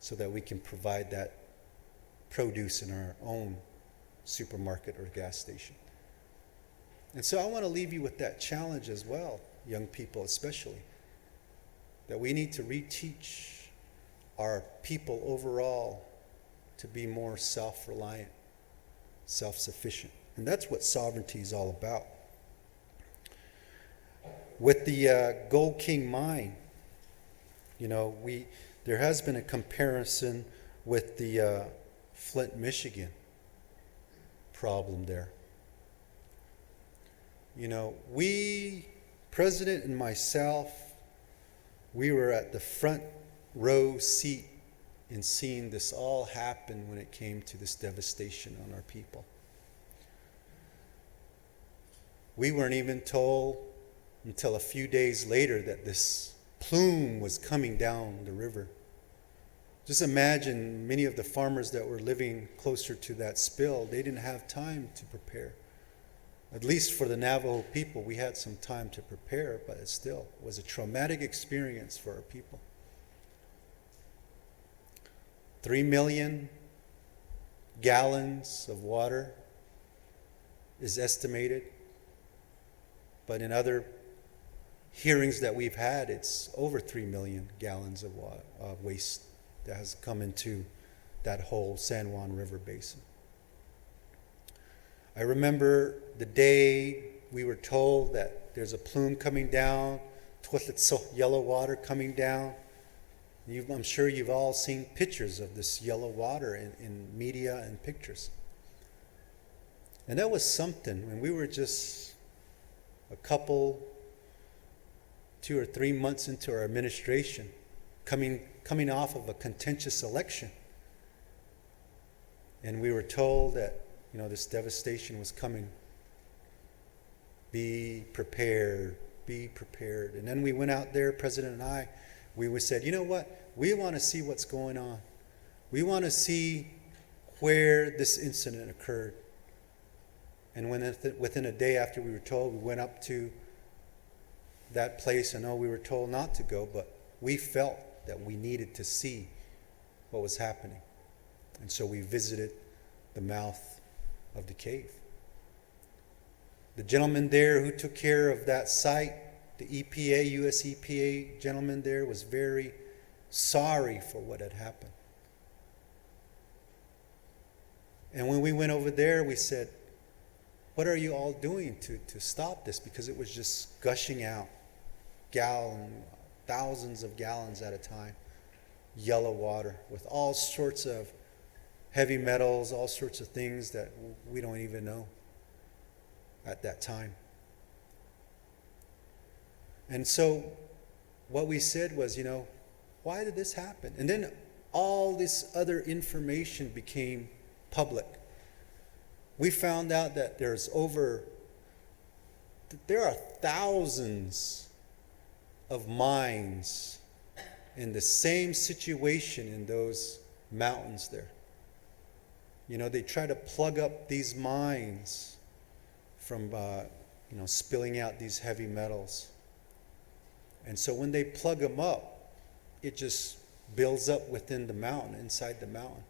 so that we can provide that produce in our own supermarket or gas station. And so I want to leave you with that challenge as well, young people especially, that we need to reteach our people overall to be more self-reliant, self-sufficient. And that's what sovereignty is all about. With the Gold King mine, there has been a comparison with the Flint, Michigan problem there. President and myself, we were at the front row seat in seeing this all happen when it came to this devastation on our people. We weren't even told until a few days later that this plume was coming down the river. Just imagine many of the farmers that were living closer to that spill, they didn't have time to prepare. At least for the Navajo people, we had some time to prepare, but it still was a traumatic experience for our people. 3 million gallons of water is estimated, but in other hearings that we've had, it's over 3 million gallons of water, waste that has come into that whole San Juan River basin. I remember the day we were told that there's a plume coming down, yellow water coming down. I'm sure you've all seen pictures of this yellow water in media and pictures. And that was something when we were just a couple, 2 or 3 months into our administration, coming off of a contentious election. And we were told that, this devastation was coming. Be prepared, be prepared. And then we went out there, President and I, we said, you know what? We want to see what's going on. We want to see where this incident occurred. And within a day after we were told, we went up to that place. I know we were told not to go, but we felt that we needed to see what was happening. And so we visited the mouth of the cave. The gentleman there who took care of that site, the EPA, US EPA gentleman there, was very sorry for what had happened. And when we went over there, we said, what are you all doing to stop this? Because it was just gushing out, thousands of gallons at a time, yellow water with all sorts of heavy metals, all sorts of things that we don't even know at that time. And so what we said was, why did this happen? And then all this other information became public. We found out that there are thousands of mines in the same situation in those mountains there. They try to plug up these mines from spilling out these heavy metals. And so when they plug them up, it just builds up within the mountain, inside the mountain.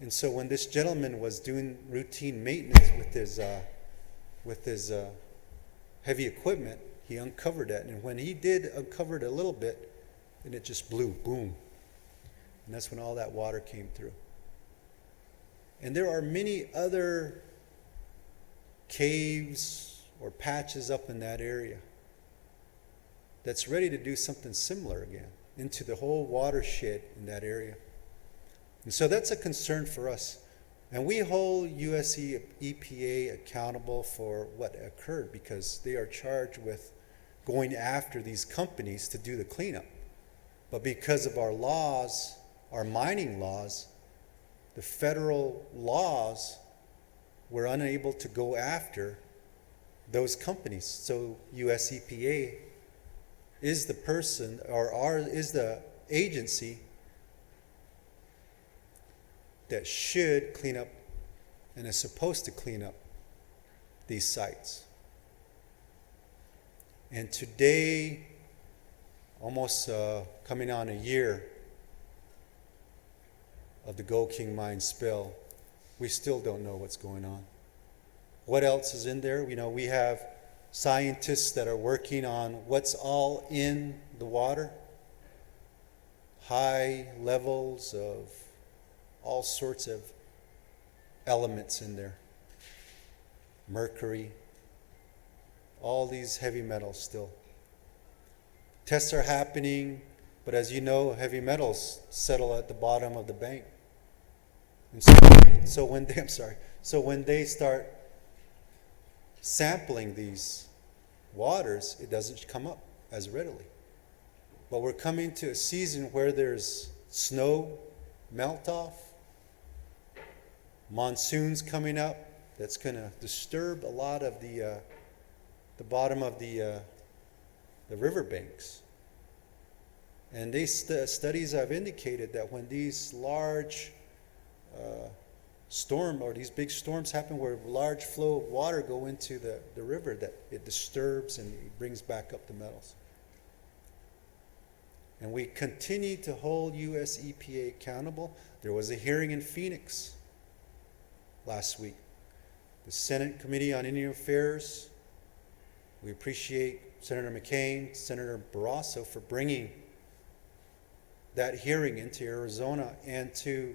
And so when this gentleman was doing routine maintenance with his heavy equipment, he uncovered that. And when he did uncover it a little bit, and it just blew, boom. And that's when all that water came through. And there are many other caves or patches up in that area that's ready to do something similar again into the whole watershed in that area. And so that's a concern for us. And we hold US EPA accountable for what occurred because they are charged with going after these companies to do the cleanup. But because of our laws, our mining laws, the federal laws were unable to go after those companies. So US EPA is the person, or is the agency that should clean up and is supposed to clean up these sites. And today, almost coming on a year of the Gold King mine spill, we still don't know what's going on. What else is in there? We have scientists that are working on what's all in the water. High levels of all sorts of elements in there. Mercury, all these heavy metals still. Tests are happening, but as you know, heavy metals settle at the bottom of the bank. And so when they start sampling these waters, it doesn't come up as readily. But we're coming to a season where there's snow melt off, monsoons coming up that's going to disturb a lot of the bottom of the riverbanks. And studies have indicated that when these large these big storms happen where large flow of water go into the river, that it disturbs and it brings back up the metals. And we continue to hold US EPA accountable. There was a hearing in Phoenix last week. The Senate Committee on Indian Affairs, we appreciate Senator McCain, Senator Barrasso for bringing that hearing into Arizona and to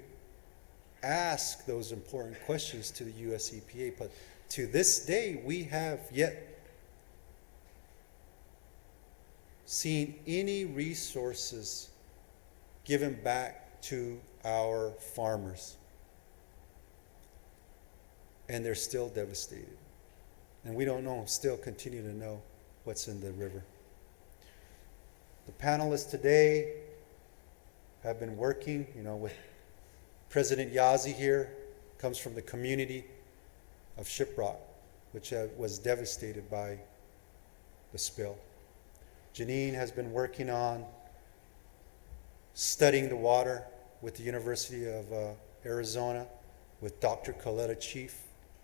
ask those important questions to the US EPA. But to this day, we have yet seen any resources given back to our farmers. And they're still devastated. And we don't know, still continue to know what's in the river. The panelists today have been working, with President Yazzie here, comes from the community of Shiprock, which was devastated by the spill. Janine has been working on studying the water with the University of Arizona, with Dr. Coletta Chief,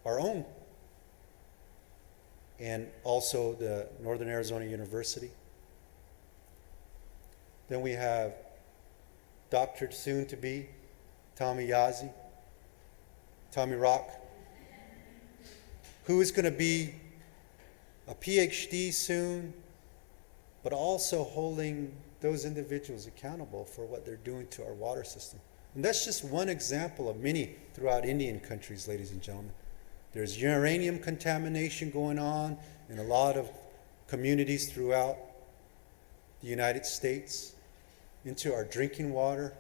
our own, and also the Northern Arizona University. Then we have Dr. soon-to-be Tommy Rock, who is going to be a PhD soon, but also holding those individuals accountable for what they're doing to our water system. And that's just one example of many throughout Indian countries, ladies and gentlemen. There's uranium contamination going on in a lot of communities throughout the United States into our drinking water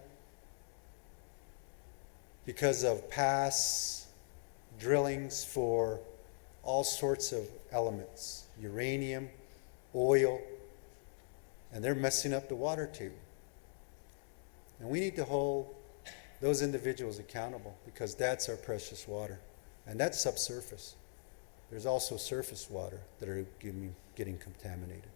because of past drillings for all sorts of elements, uranium, oil, and they're messing up the water table. And we need to hold those individuals accountable because that's our precious water. And that's subsurface. There's also surface water that are getting contaminated.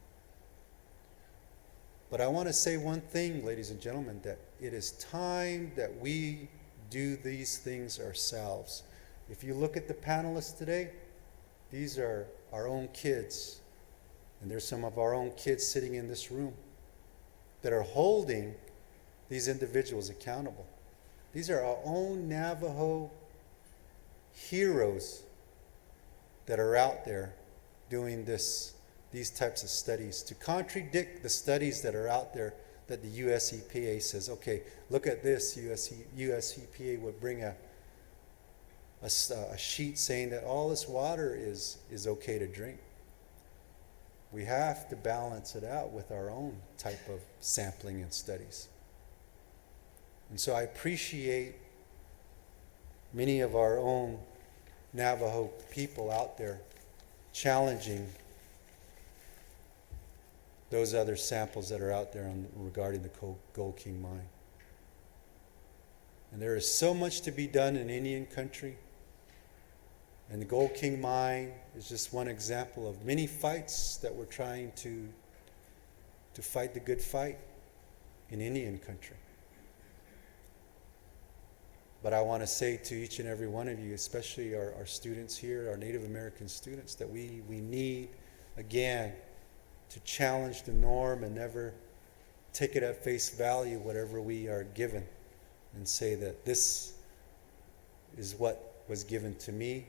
But I want to say one thing, ladies and gentlemen, that it is time that we do these things ourselves. If you look at the panelists today, These are our own kids, and there's some of our own kids sitting in this room that are holding these individuals accountable. These are our own Navajo heroes that are out there doing these types of studies to contradict the studies that are out there that the US EPA says, okay, look at this. US EPA would bring a sheet saying that all this water is okay to drink. We have to balance it out with our own type of sampling and studies. And so I appreciate many of our own Navajo people out there challenging those other samples that are out there regarding the Gold King mine. And there is so much to be done in Indian country. And the Gold King mine is just one example of many fights that we're trying to fight the good fight in Indian country. But I want to say to each and every one of you, especially our students here, our Native American students, that we need, again, to challenge the norm and never take it at face value, whatever we are given, and say that this is what was given to me.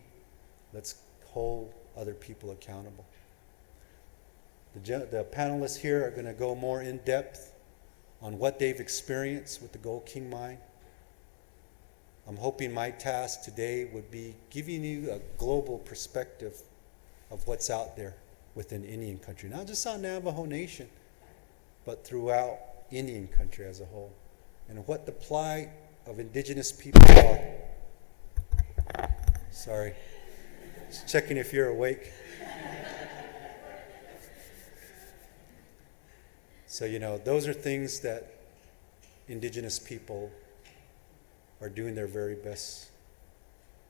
Let's hold other people accountable. The panelists here are going to go more in depth on what they've experienced with the Gold King mine. I'm hoping my task today would be giving you a global perspective of what's out there within Indian country, not just on Navajo Nation, but throughout Indian country as a whole, and what the plight of indigenous people are. Sorry, just checking if you're awake. So, those are things that indigenous people are doing their very best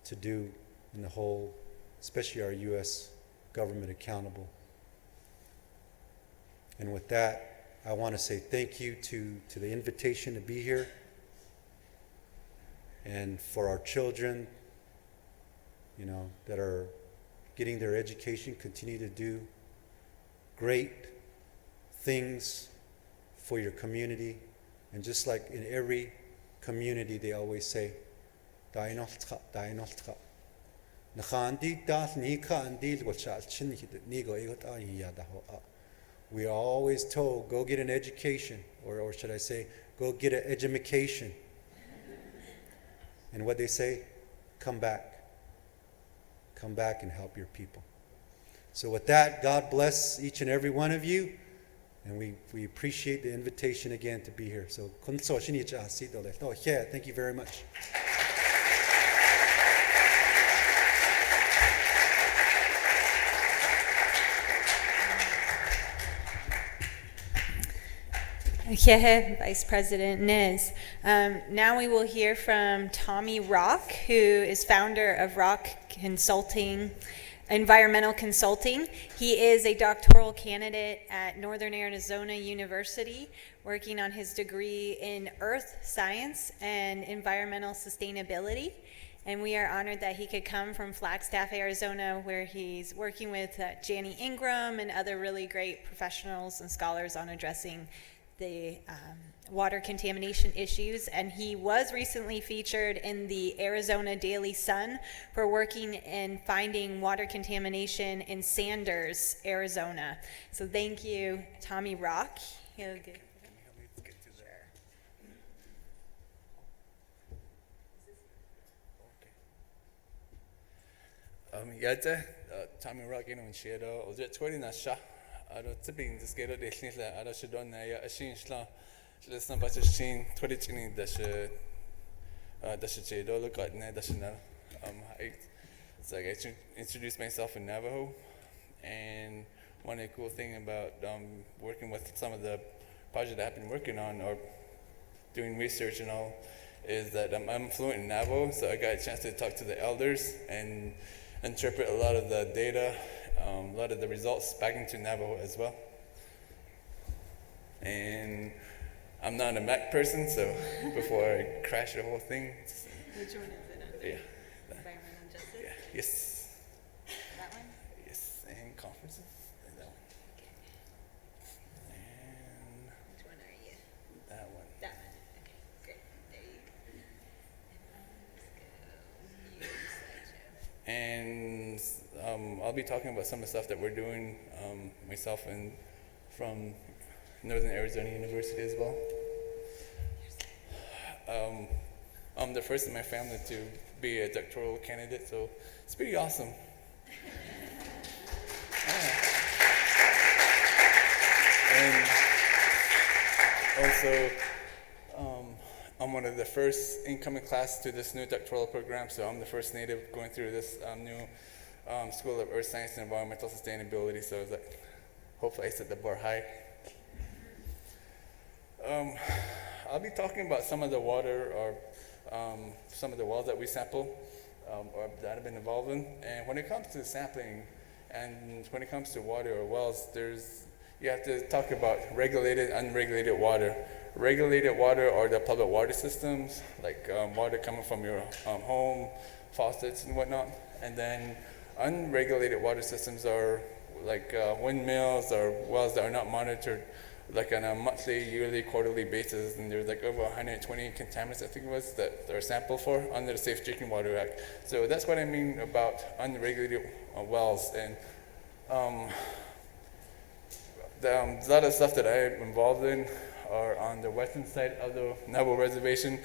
to do in the whole, especially our U.S. government, accountable. And with that, I want to say thank you to the invitation to be here, and for our children, that are getting their education, continue to do great things for your community. And just like in every community, they always say, we are always told, go get an education, or should I say, go get an edumacation. And what they say, come back. Come back and help your people. So with that, God bless each and every one of you. And we appreciate the invitation again to be here. So, thank you very much. Vice President Nez. Now we will hear from Tommy Rock, who is founder of Rock Consulting, Environmental Consulting. He is a doctoral candidate at Northern Arizona University, working on his degree in earth science and environmental sustainability. And we are honored that he could come from Flagstaff, Arizona, where he's working with Janie Ingram and other really great professionals and scholars on addressing the water contamination issues. And he was recently featured in the Arizona Daily Sun for working in finding water contamination in Sanders, Arizona. So thank you, Tommy Rock. He'll get Yada, Tommy Rock, and Shadow, or just quite in a shot. I don't tipping the scale of the Schnitler, I don't should on a sheen slaw. Let's not but a sheen, 20 chinny, that's a Jado, look at Ned, that's enough. It's like I introduced myself in Navajo, and one cool thing about working with some of the projects I've been working on or doing research and all is that I'm fluent in Navajo, so I got a chance to talk to the elders and interpret a lot of the data, a lot of the results back into Navajo as well. And I'm not a Mac person, so before I crash the whole thing. Which one is it? Yeah. Environmental justice? Yeah. Yes. That one? conferences. Like that one. And Which one are you? that one. That one. Okay, great. There you go. And I'll be talking about some of the stuff that we're doing myself and from Northern Arizona University as well. I'm the first in my family to be a doctoral candidate, so it's pretty awesome. Yeah. And also, I'm one of the first incoming class to this new doctoral program, so I'm the first native going through this new School of Earth Science and Environmental Sustainability, so it's like, hopefully I set the bar high. I'll be talking about some of the water or some of the wells that we sample or that I've been involved in. And when it comes to sampling and when it comes to water or wells, you have to talk about regulated, unregulated water. Regulated water are the public water systems, like water coming from your home, faucets and whatnot. And then unregulated water systems are like windmills or wells that are not monitored like on a monthly, yearly, quarterly basis, and there's like over 120 contaminants, I think it was, that are sampled for under the Safe Drinking Water Act. So that's what I mean about unregulated wells. And a lot of stuff that I'm involved in are on the western side of the Navajo Reservation,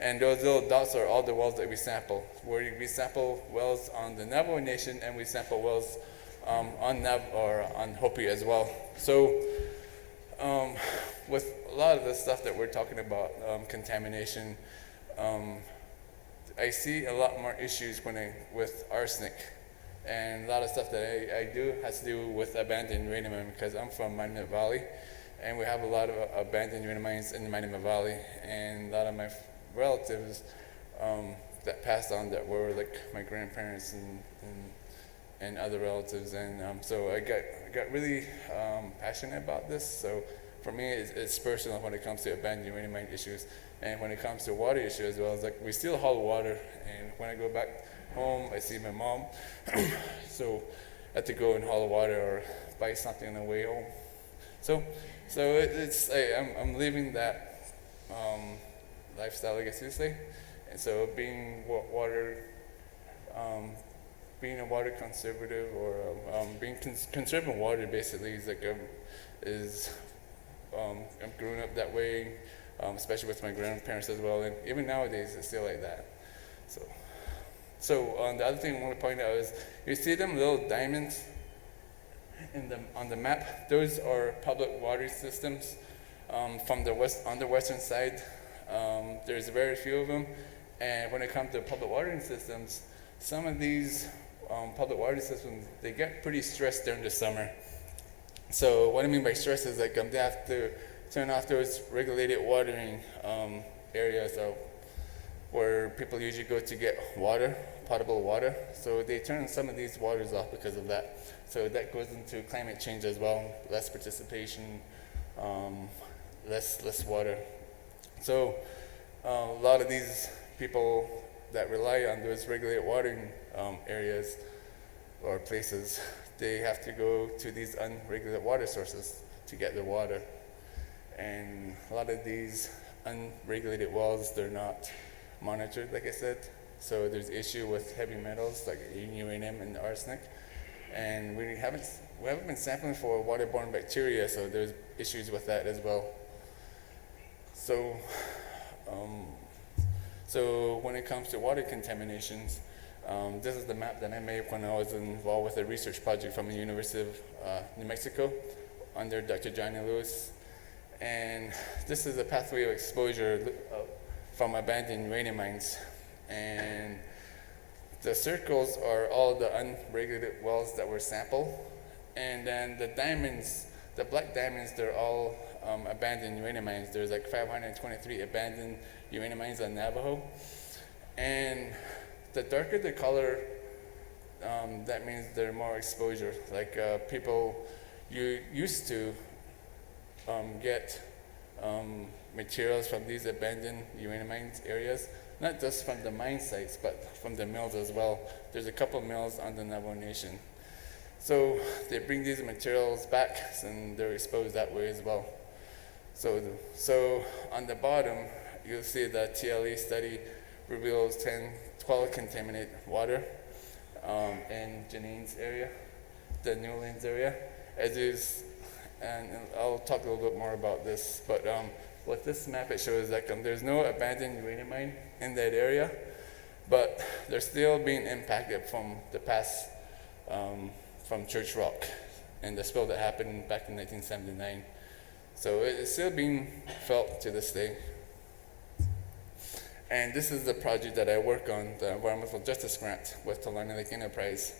and those little dots are all the wells that we sample. Where we sample wells on the Navajo Nation, and we sample wells on Hopi as well. So with a lot of the stuff that we're talking about, contamination, I see a lot more issues with arsenic. And a lot of stuff that I do has to do with abandoned uranium mines, because I'm from Monument Valley, and we have a lot of abandoned uranium mines in the Monument Valley. And a lot of my relatives that passed on that were like my grandparents and other relatives. And so I got really passionate about this. So for me, it's personal when it comes to abandoned uranium mine issues. And when it comes to water issue as well, it's like we still haul water. And when I go back home, I see my mom. So I have to go and haul water or buy something on the way home. So I'm living that lifestyle, I guess you say. And so being being a water conservative or being conserving water basically is like I'm growing up that way, especially with my grandparents as well, and even nowadays it's still like that. So the other thing I want to point out is you see them little diamonds on the map. Those are public water systems on the western side. There's very few of them, and when it comes to public watering systems, some of these public water systems, they get pretty stressed during the summer. So what I mean by stress is like they have to turn off those regulated watering areas where people usually go to get water, potable water. So they turn some of these waters off because of that. So that goes into climate change as well, less participation, less water. So a lot of these people that rely on those regulated watering areas or places, they have to go to these unregulated water sources to get their water. And a lot of these unregulated wells, they're not monitored, like I said. So there's issue with heavy metals like uranium and arsenic. And we haven't been sampling for waterborne bacteria, so there's issues with that as well. So when it comes to water contaminations, this is the map that I made when I was involved with a research project from the University of New Mexico under Dr. Johnny Lewis. And this is a pathway of exposure from abandoned uranium mines. And the circles are all the unregulated wells that were sampled. And then the diamonds, the black diamonds, they're all abandoned uranium mines. There's like 523 abandoned uranium mines on Navajo. And the darker the color, that means there's more exposure. Like people, you used to get materials from these abandoned uranium mines areas, not just from the mine sites, but from the mills as well. There's a couple mills on the Navajo Nation. So they bring these materials back and they're exposed that way as well. So on the bottom, you'll see the TLE study reveals 12 contaminated water in Janine's area, the Newlands area. And I'll talk a little bit more about this, but with this map it shows that there's no abandoned uranium mine in that area, but they're still being impacted from the past, from Church Rock and the spill that happened back in 1979. So it's still being felt to this day. And this is the project that I work on, the Environmental Justice Grant with Tulane Lake Enterprise.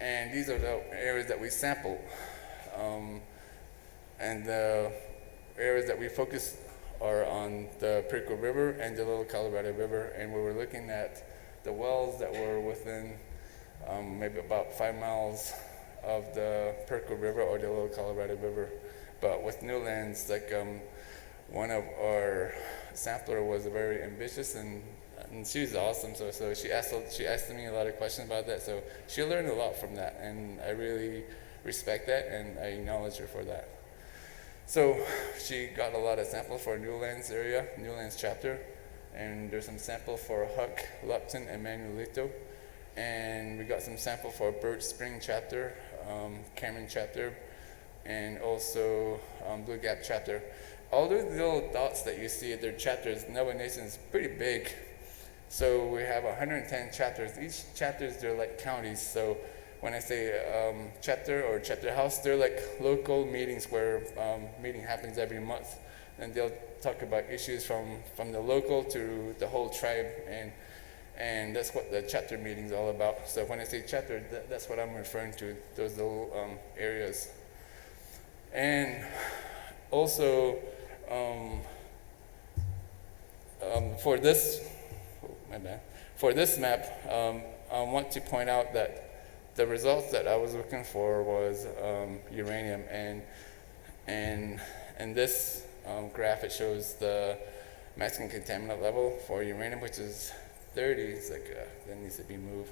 And these are the areas that we sample. And the areas that we focus are on the Perico River and the Little Colorado River. And we were looking at the wells that were within maybe about 5 miles of the Perico River or the Little Colorado River. But with Newlands, like one of our sampler was very ambitious and she was awesome. So she asked me a lot of questions about that. So she learned a lot from that, and I really respect that, and I acknowledge her for that. So she got a lot of samples for Newlands area, Newlands chapter, and there's some sample for Huck, Lupton, and Manuelito, and we got some sample for Birch Spring chapter, Cameron chapter, and also Blue Gap chapter. All those little dots that you see, their chapters, Navajo Nation is pretty big. So we have 110 chapters. Each chapters, they're like counties. So when I say chapter or chapter house, they're like local meetings where meeting happens every month. And they'll talk about issues from the local to the whole tribe. And that's what the chapter meeting is all about. So when I say chapter, that's what I'm referring to, those little areas. And also, for this map, I want to point out that the results that I was looking for was uranium, and in this graph it shows the maximum contaminant level for uranium, which is 30. It's like that needs to be moved.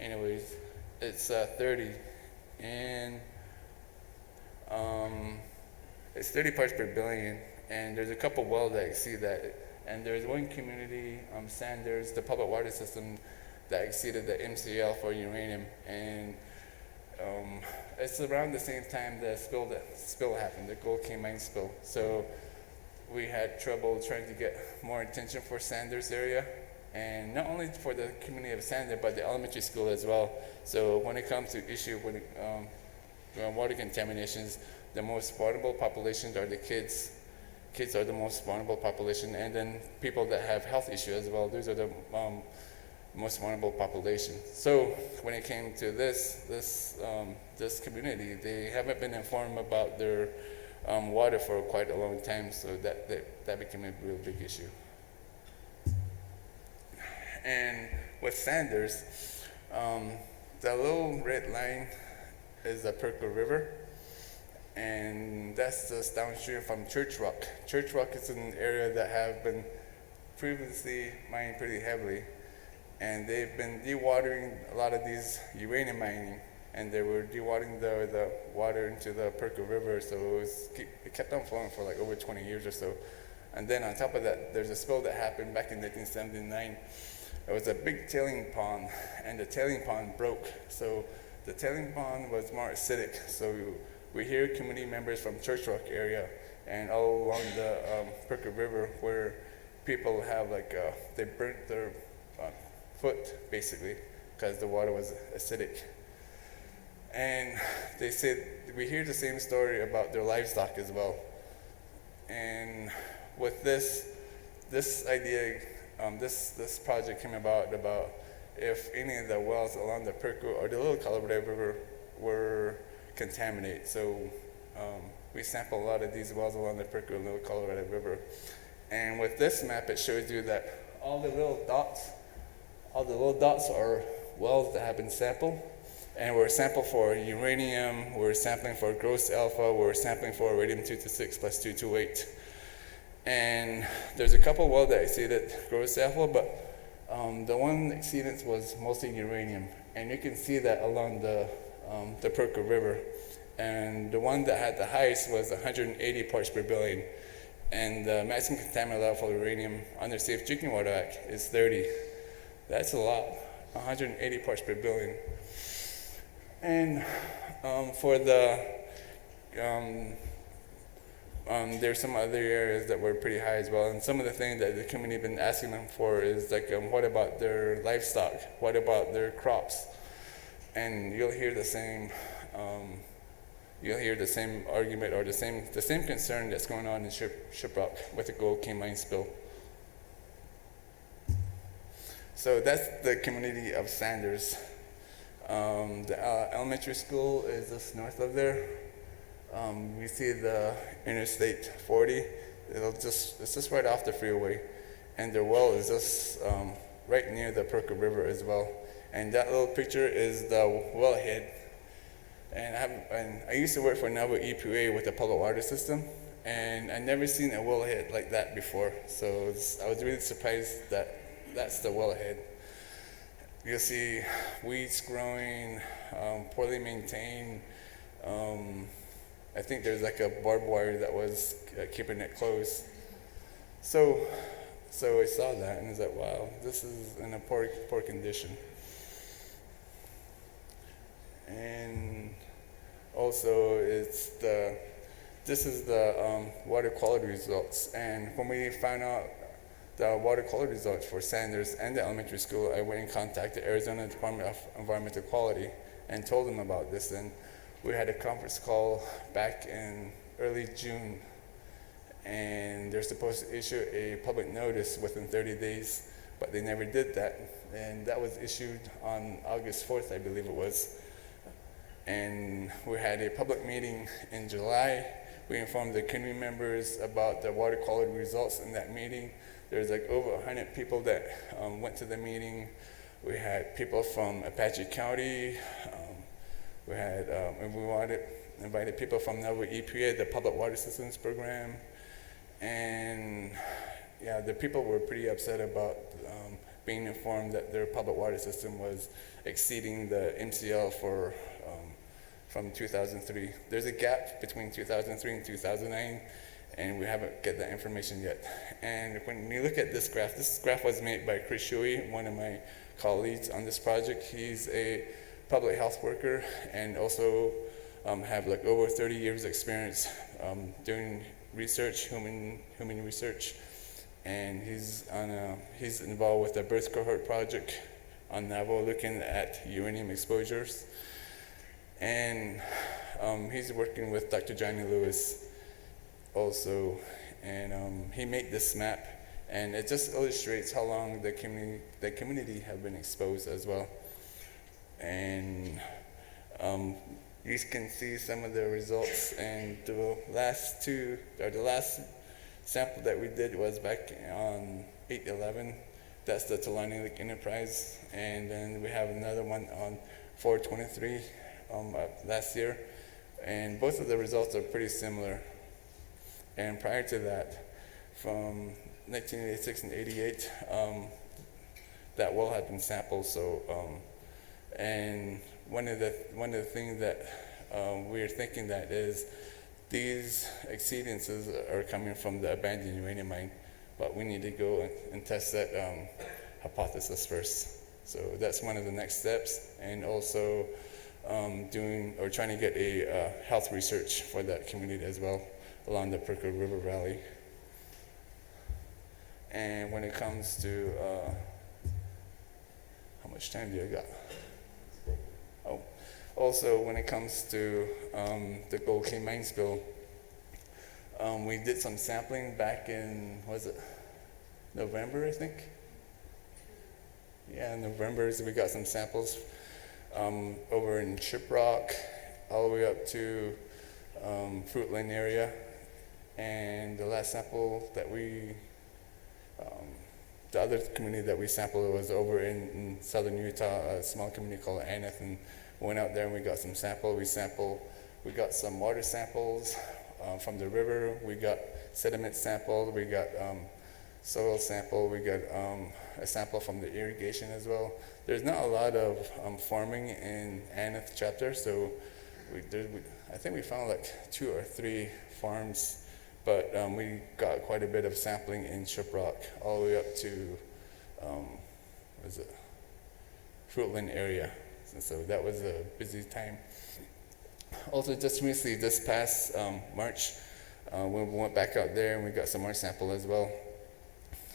Anyways, it's 30, and it's 30 parts per billion, and there's a couple wells that exceed that. And there's one community, Sanders, the public water system, that exceeded the MCL for uranium. And it's around the same time the spill happened, the Gold King mine spill. So we had trouble trying to get more attention for Sanders area, and not only for the community of Sanders, but the elementary school as well. So when it comes to issue with water contaminations, the most vulnerable populations are the kids. Kids are the most vulnerable population, and then people that have health issues as well. Those are the most vulnerable population. So when it came to this community, they haven't been informed about their water for quite a long time, so that became a real big issue. And with Sanders, the little red line is the Perico River, and that's just downstream from Church Rock. Church Rock is an area that have been previously mined pretty heavily, and they've been dewatering a lot of these uranium mining, and they were dewatering the water into the Perico River, so it kept on flowing for like over 20 years or so. And then on top of that, there's a spill that happened back in 1979. It was a big tailing pond, and the tailing pond broke. So the tailing pond was more acidic, so we hear community members from Church Rock area and all along the Perico River where people have they burnt their foot basically because the water was acidic. And they said, we hear the same story about their livestock as well. And with this idea, this project came about if any of the wells along the Perico or the Little Colorado River were contaminated. So we sample a lot of these wells along the Perico and Little Colorado River. And with this map, it shows you that all the little dots are wells that have been sampled. And we're sampling for uranium, we're sampling for gross alpha, we're sampling for radium-226 plus 228. And there's a couple wells that exceeded gross alpha, but The one exceedance was mostly uranium, and you can see that along the Perka River. And the one that had the highest was 180 parts per billion. And the maximum contaminant level for uranium under Safe Drinking Water Act is 30. That's a lot, 180 parts per billion. And for the, there's some other areas that were pretty high as well. And some of the things that the community been asking them for is like, what about their livestock? What about their crops? And you'll hear the same argument or the same concern that's going on in Shiprock with the Gold King mine spill. So that's the community of Sanders. The elementary school is just north of there. We see the Interstate 40. It's just right off the freeway, and their well is just right near the Perka River as well. And that little picture is the wellhead. And I used to work for Navajo EPA with the public water system, and I never seen a wellhead like that before. So I was really surprised that that's the wellhead. You'll see weeds growing, poorly maintained. I think there's like a barbed wire that was keeping it closed. So I saw that and I was like, wow, this is in a poor condition. And also, this is the water quality results. And when we found out the water quality results for Sanders and the elementary school, I went and contacted Arizona Department of Environmental Quality and told them about this. And we had a conference call back in early June, and they're supposed to issue a public notice within 30 days, but they never did that. And that was issued on August 4th, I believe it was. And we had a public meeting in July. We informed the community members about the water quality results in that meeting. There's like over 100 people that went to the meeting. We had people from Apache County. We had, and we invited people from Navajo EPA, the Public Water Systems Program. And yeah, the people were pretty upset about being informed that their public water system was exceeding the MCL from 2003. There's a gap between 2003 and 2009, and we haven't get that information yet. And when you look at this graph was made by Chris Shuey, one of my colleagues on this project. He's a public health worker and also have like over 30 years experience doing research, human research. And he's involved with the birth cohort project on Navajo looking at uranium exposures. And he's working with Dr. Johnny Lewis also, and he made this map, and it just illustrates how long the community have been exposed as well. And you can see some of the results, and the last sample that we did was back on 8/11. That's the Tulani Lake Enterprise, and then we have another one on 4/23 last year, and both of the results are pretty similar. And prior to that, from 1986 and 88, that well had been sampled. So, and one of the things that we're thinking that is these exceedances are coming from the abandoned uranium mine, but we need to go and test that hypothesis first. So that's one of the next steps, and also trying to get a health research for that community as well along the Perka River Valley. And when it comes to how much time do I got? Oh, also when it comes to the Gold King mine spill, we did some sampling back in, was it November, I think? Yeah, in November, so we got some samples over in Shiprock, all the way up to Fruitland area. And the last sample that the other community that we sampled was over in southern Utah, a small community called Aneth, and we went out there and we got some sample. We got some water samples from the river. We got sediment sample. We got soil sample. We got a sample from the irrigation as well. There's not a lot of farming in Aneth chapter, so I think we found like 2 or 3 farms, but we got quite a bit of sampling in Shiprock, all the way up to, what is it, Fruitland area. So that was a busy time. Also, just recently, this past March, we went back out there and we got some more sample as well.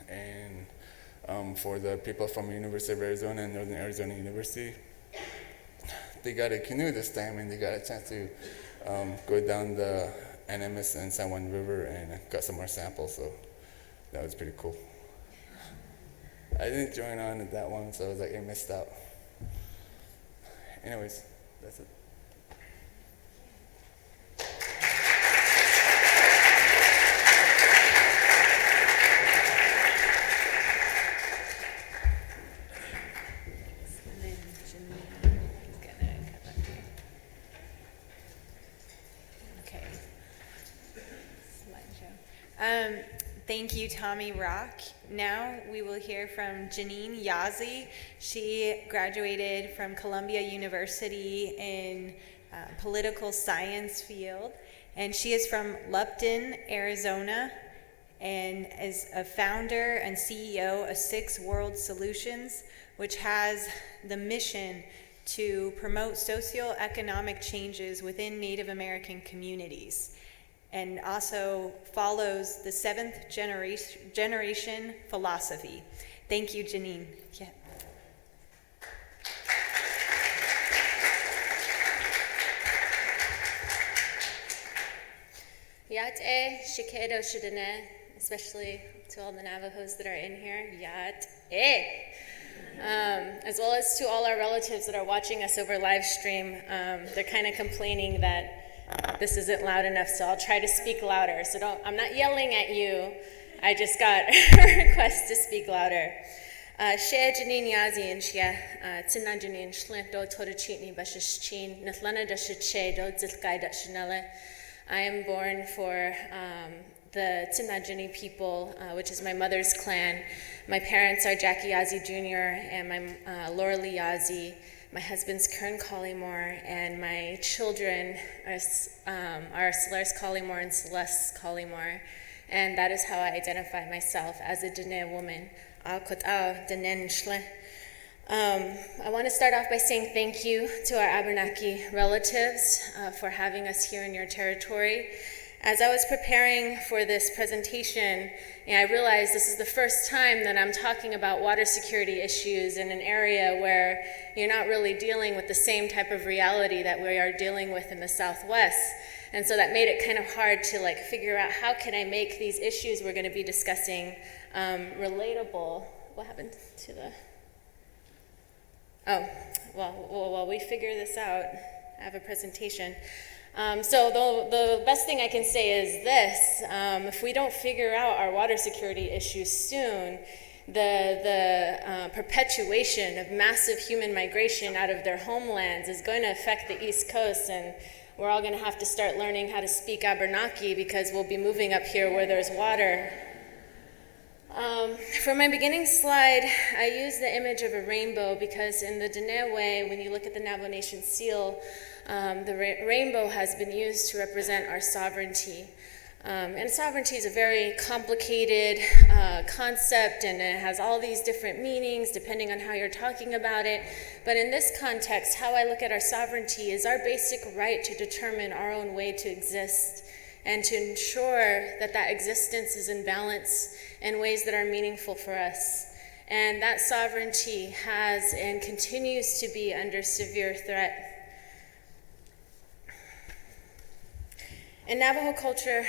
And for the people from University of Arizona and Northern Arizona University, they got a canoe this time and they got a chance to go down the Animas and San Juan River and got some more samples, so that was pretty cool. I didn't join on at that one, so I was like, I missed out. Anyways, that's it. Thank you, Tommy Rock. Now we will hear from Janine Yazzie. She graduated from Columbia University in political science field, and she is from Lupton, Arizona, and is a founder and CEO of 6 World Solutions, which has the mission to promote socioeconomic changes within Native American communities, and also follows the 7th generation philosophy. Thank you, Janine. Yeah. Yat-e, shikedo shidane, especially to all the Navajos that are in here. Yat-e. As well as to all our relatives that are watching us over live stream. They're kind of complaining that this isn't loud enough, so I'll try to speak louder. So I'm not yelling at you. I just got a request to speak louder. Shea Janine Yazi and Shea Tina Janine Shlint do Torachitni Bashichin Nathlana Dashiche do Zilkai Dashinele. I am born for the Tsinajani people, which is my mother's clan. My parents are Jackie Yazi Jr. and my Laura Lee Yazi. My husband's Kern Collymore, and my children are Solaris Collymore and Celeste Collymore. And that is how I identify myself, as a Dene woman. I want to start off by saying thank you to our Abenaki relatives for having us here in your territory. As I was preparing for this presentation, I realized this is the first time that I'm talking about water security issues in an area where you're not really dealing with the same type of reality that we are dealing with in the Southwest. And so that made it kind of hard to figure out how can I make these issues we're going to be discussing relatable. What happened to the... Oh, well, while we figure this out, I have a presentation. So the best thing I can say is this: if we don't figure out our water security issues soon, the perpetuation of massive human migration out of their homelands is going to affect the East Coast, and we're all going to have to start learning how to speak Abenaki because we'll be moving up here where there's water. For my beginning slide, I used the image of a rainbow because in the Dene way, when you look at the Navajo Nation seal, the rainbow has been used to represent our sovereignty. And sovereignty is a very complicated concept, and it has all these different meanings depending on how you're talking about it. But in this context, how I look at our sovereignty is our basic right to determine our own way to exist and to ensure that that existence is in balance in ways that are meaningful for us. And that sovereignty has and continues to be under severe threat. In Navajo culture,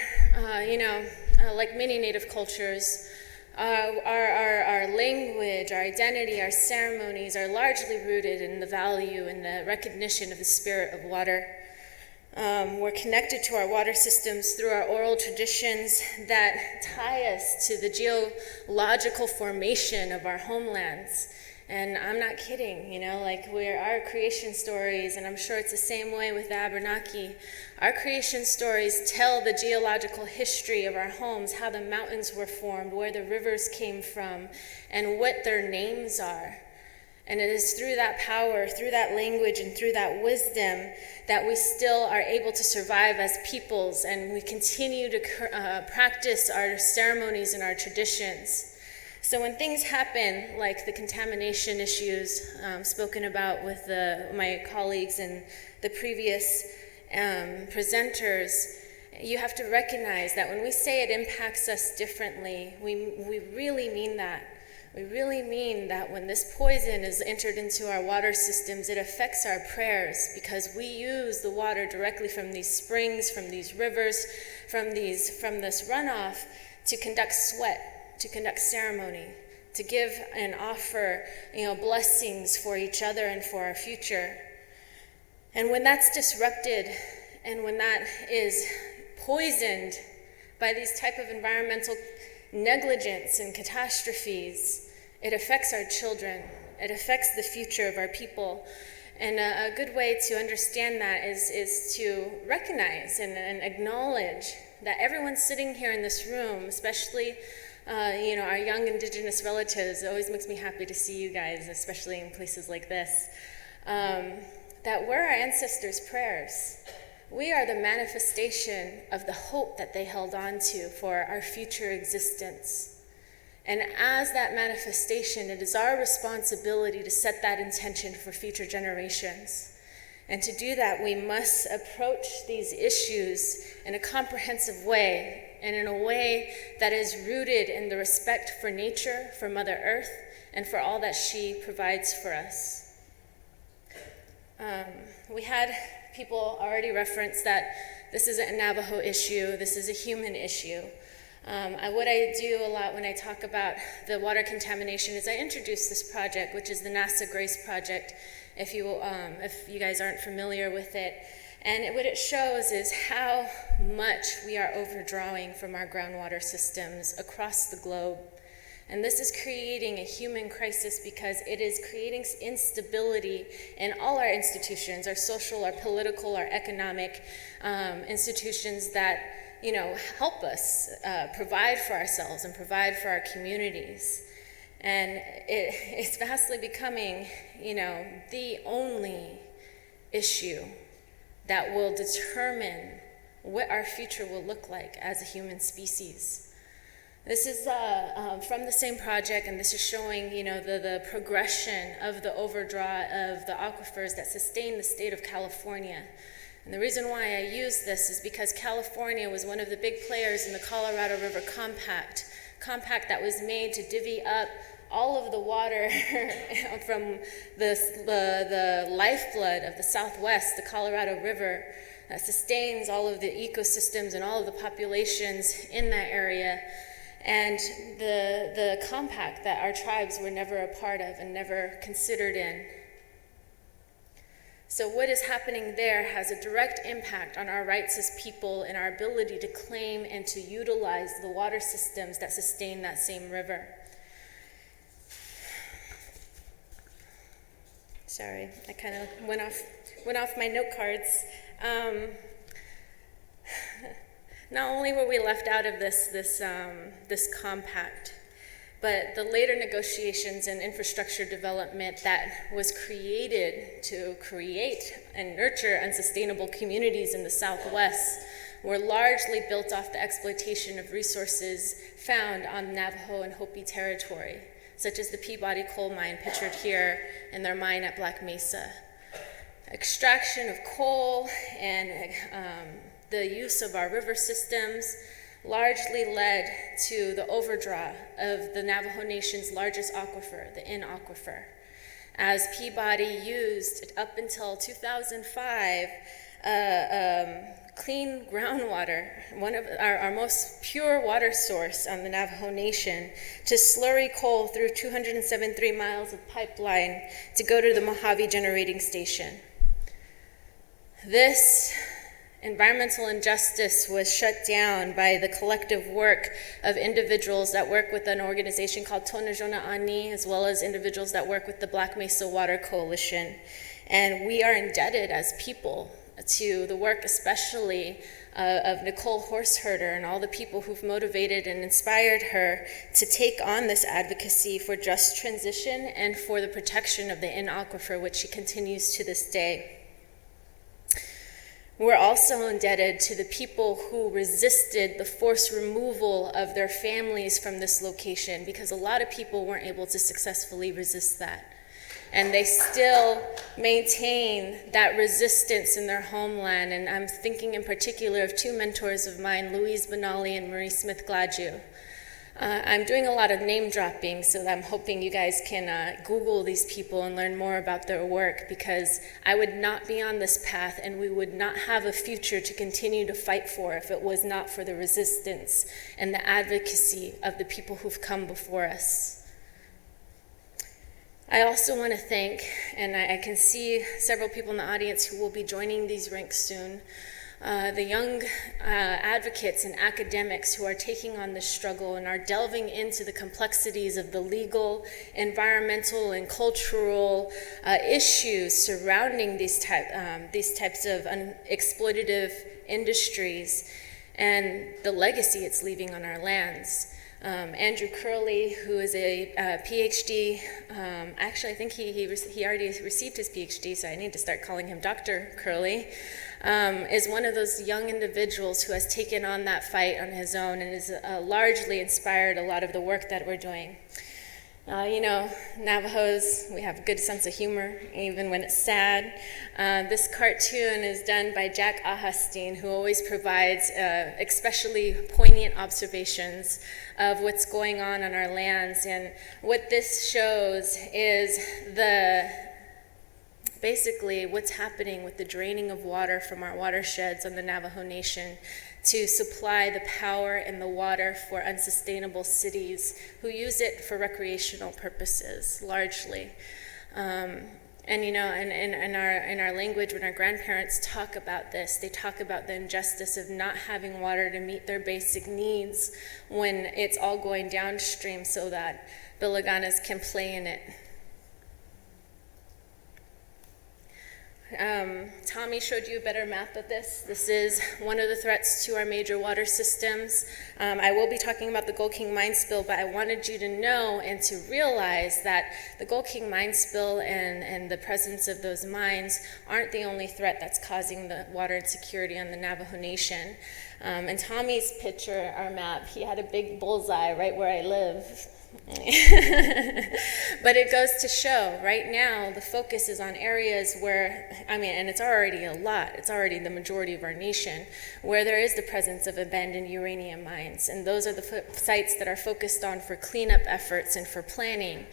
like many Native cultures, our language, our identity, our ceremonies are largely rooted in the value and the recognition of the spirit of water. We're connected to our water systems through our oral traditions that tie us to the geological formation of our homelands. And I'm not kidding, like our creation stories, and I'm sure it's the same way with the Abenaki. Our creation stories tell the geological history of our homes, how the mountains were formed, where the rivers came from, and what their names are. And it is through that power, through that language, and through that wisdom that we still are able to survive as peoples, and we continue to practice our ceremonies and our traditions. So when things happen, like the contamination issues spoken about with my colleagues and the previous presenters, you have to recognize that when we say it impacts us differently, we really mean that. We really mean that when this poison is entered into our water systems, it affects our prayers, because we use the water directly from these springs, from these rivers, from this runoff to conduct sweat, to conduct ceremony, to give and offer, blessings for each other and for our future. And when that's disrupted, and when that is poisoned by these type of environmental negligence and catastrophes, it affects our children. It affects the future of our people. And a good way to understand that is to recognize and acknowledge that everyone sitting here in this room, especially our young Indigenous relatives, it always makes me happy to see you guys, especially in places like this, that we're our ancestors' prayers. We are the manifestation of the hope that they held on to for our future existence. And as that manifestation, it is our responsibility to set that intention for future generations. And to do that, we must approach these issues in a comprehensive way, and in a way that is rooted in the respect for nature, for Mother Earth, and for all that she provides for us. We had people already reference that this isn't a Navajo issue, this is a human issue. What I do a lot when I talk about the water contamination is I introduce this project, which is the NASA GRACE project, if you guys aren't familiar with it. And what it shows is how much we are overdrawing from our groundwater systems across the globe. And this is creating a human crisis because it is creating instability in all our institutions, our social, our political, our economic institutions that, help us provide for ourselves and provide for our communities. And it's vastly becoming, the only issue that will determine what our future will look like as a human species. This is from the same project, and this is showing, the progression of the overdraw of the aquifers that sustain the state of California. And the reason why I use this is because California was one of the big players in the Colorado River compact that was made to divvy up all of the water from the lifeblood of the Southwest, the Colorado River, that sustains all of the ecosystems and all of the populations in that area. And the compact that our tribes were never a part of and never considered in. So what is happening there has a direct impact on our rights as people and our ability to claim and to utilize the water systems that sustain that same river. Sorry, I kind of went off my note cards. Not only were we left out of this compact, but the later negotiations and infrastructure development that was created to create and nurture unsustainable communities in the Southwest were largely built off the exploitation of resources found on Navajo and Hopi territory, such as the Peabody coal mine pictured here in their mine at Black Mesa. Extraction of coal and the use of our river systems largely led to the overdraw of the Navajo Nation's largest aquifer, the Inn Aquifer, as Peabody used up until 2005 clean groundwater, one of our most pure water source on the Navajo Nation, to slurry coal through 273 miles of pipeline to go to the Mojave generating station. This environmental injustice was shut down by the collective work of individuals that work with an organization called Tonajona Ani, as well as individuals that work with the Black Mesa Water Coalition. And we are indebted as people to the work especially of Nicole Horseherder and all the people who've motivated and inspired her to take on this advocacy for just transition and for the protection of the Inn Aquifer, which she continues to this day. We're also indebted to the people who resisted the forced removal of their families from this location, because a lot of people weren't able to successfully resist that. And they still maintain that resistance in their homeland. And I'm thinking in particular of two mentors of mine, Louise Benally and Marie Smith Gladue. I'm doing a lot of name dropping, so I'm hoping you guys can Google these people and learn more about their work, because I would not be on this path and we would not have a future to continue to fight for if it was not for the resistance and the advocacy of the people who've come before us. I also want to thank, and I can see several people in the audience who will be joining these ranks soon, the young advocates and academics who are taking on this struggle and are delving into the complexities of the legal, environmental, and cultural issues surrounding these types of exploitative industries and the legacy it's leaving on our lands. Andrew Curley, who is a PhD, actually I think he already received his PhD, so I need to start calling him Dr. Curley, is one of those young individuals who has taken on that fight on his own and has largely inspired a lot of the work that we're doing. You know, Navajos, we have a good sense of humor, even when it's sad. This cartoon is done by Jack Ahasteen, who always provides especially poignant observations of what's going on our lands. And what this shows is basically what's happening with the draining of water from our watersheds on the Navajo Nation to supply the power and the water for unsustainable cities who use it for recreational purposes, largely. And you know, in our language, when our grandparents talk about this, they talk about the injustice of not having water to meet their basic needs when it's all going downstream so that the Laganas can play in it. Tommy showed you a better map of this. This is one of the threats to our major water systems. I will be talking about the Gold King mine spill, but I wanted you to know and to realize that the Gold King mine spill and the presence of those mines aren't the only threat that's causing the water insecurity on the Navajo Nation. In Tommy's picture, our map, he had a big bullseye right where I live. But it goes to show, right now, the focus is on areas where, and it's already a lot, it's already the majority of our nation, where there is the presence of abandoned uranium mines. And those are the sites that are focused on for cleanup efforts and for planning.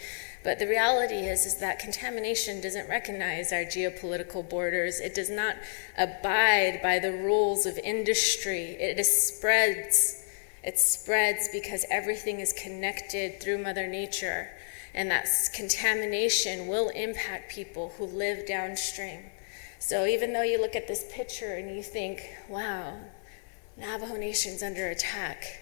But the reality is that contamination doesn't recognize our geopolitical borders. It does not abide by the rules of industry. It spreads. It spreads because everything is connected through Mother Nature, and that contamination will impact people who live downstream. So even though you look at this picture and you think, wow, Navajo Nation's under attack,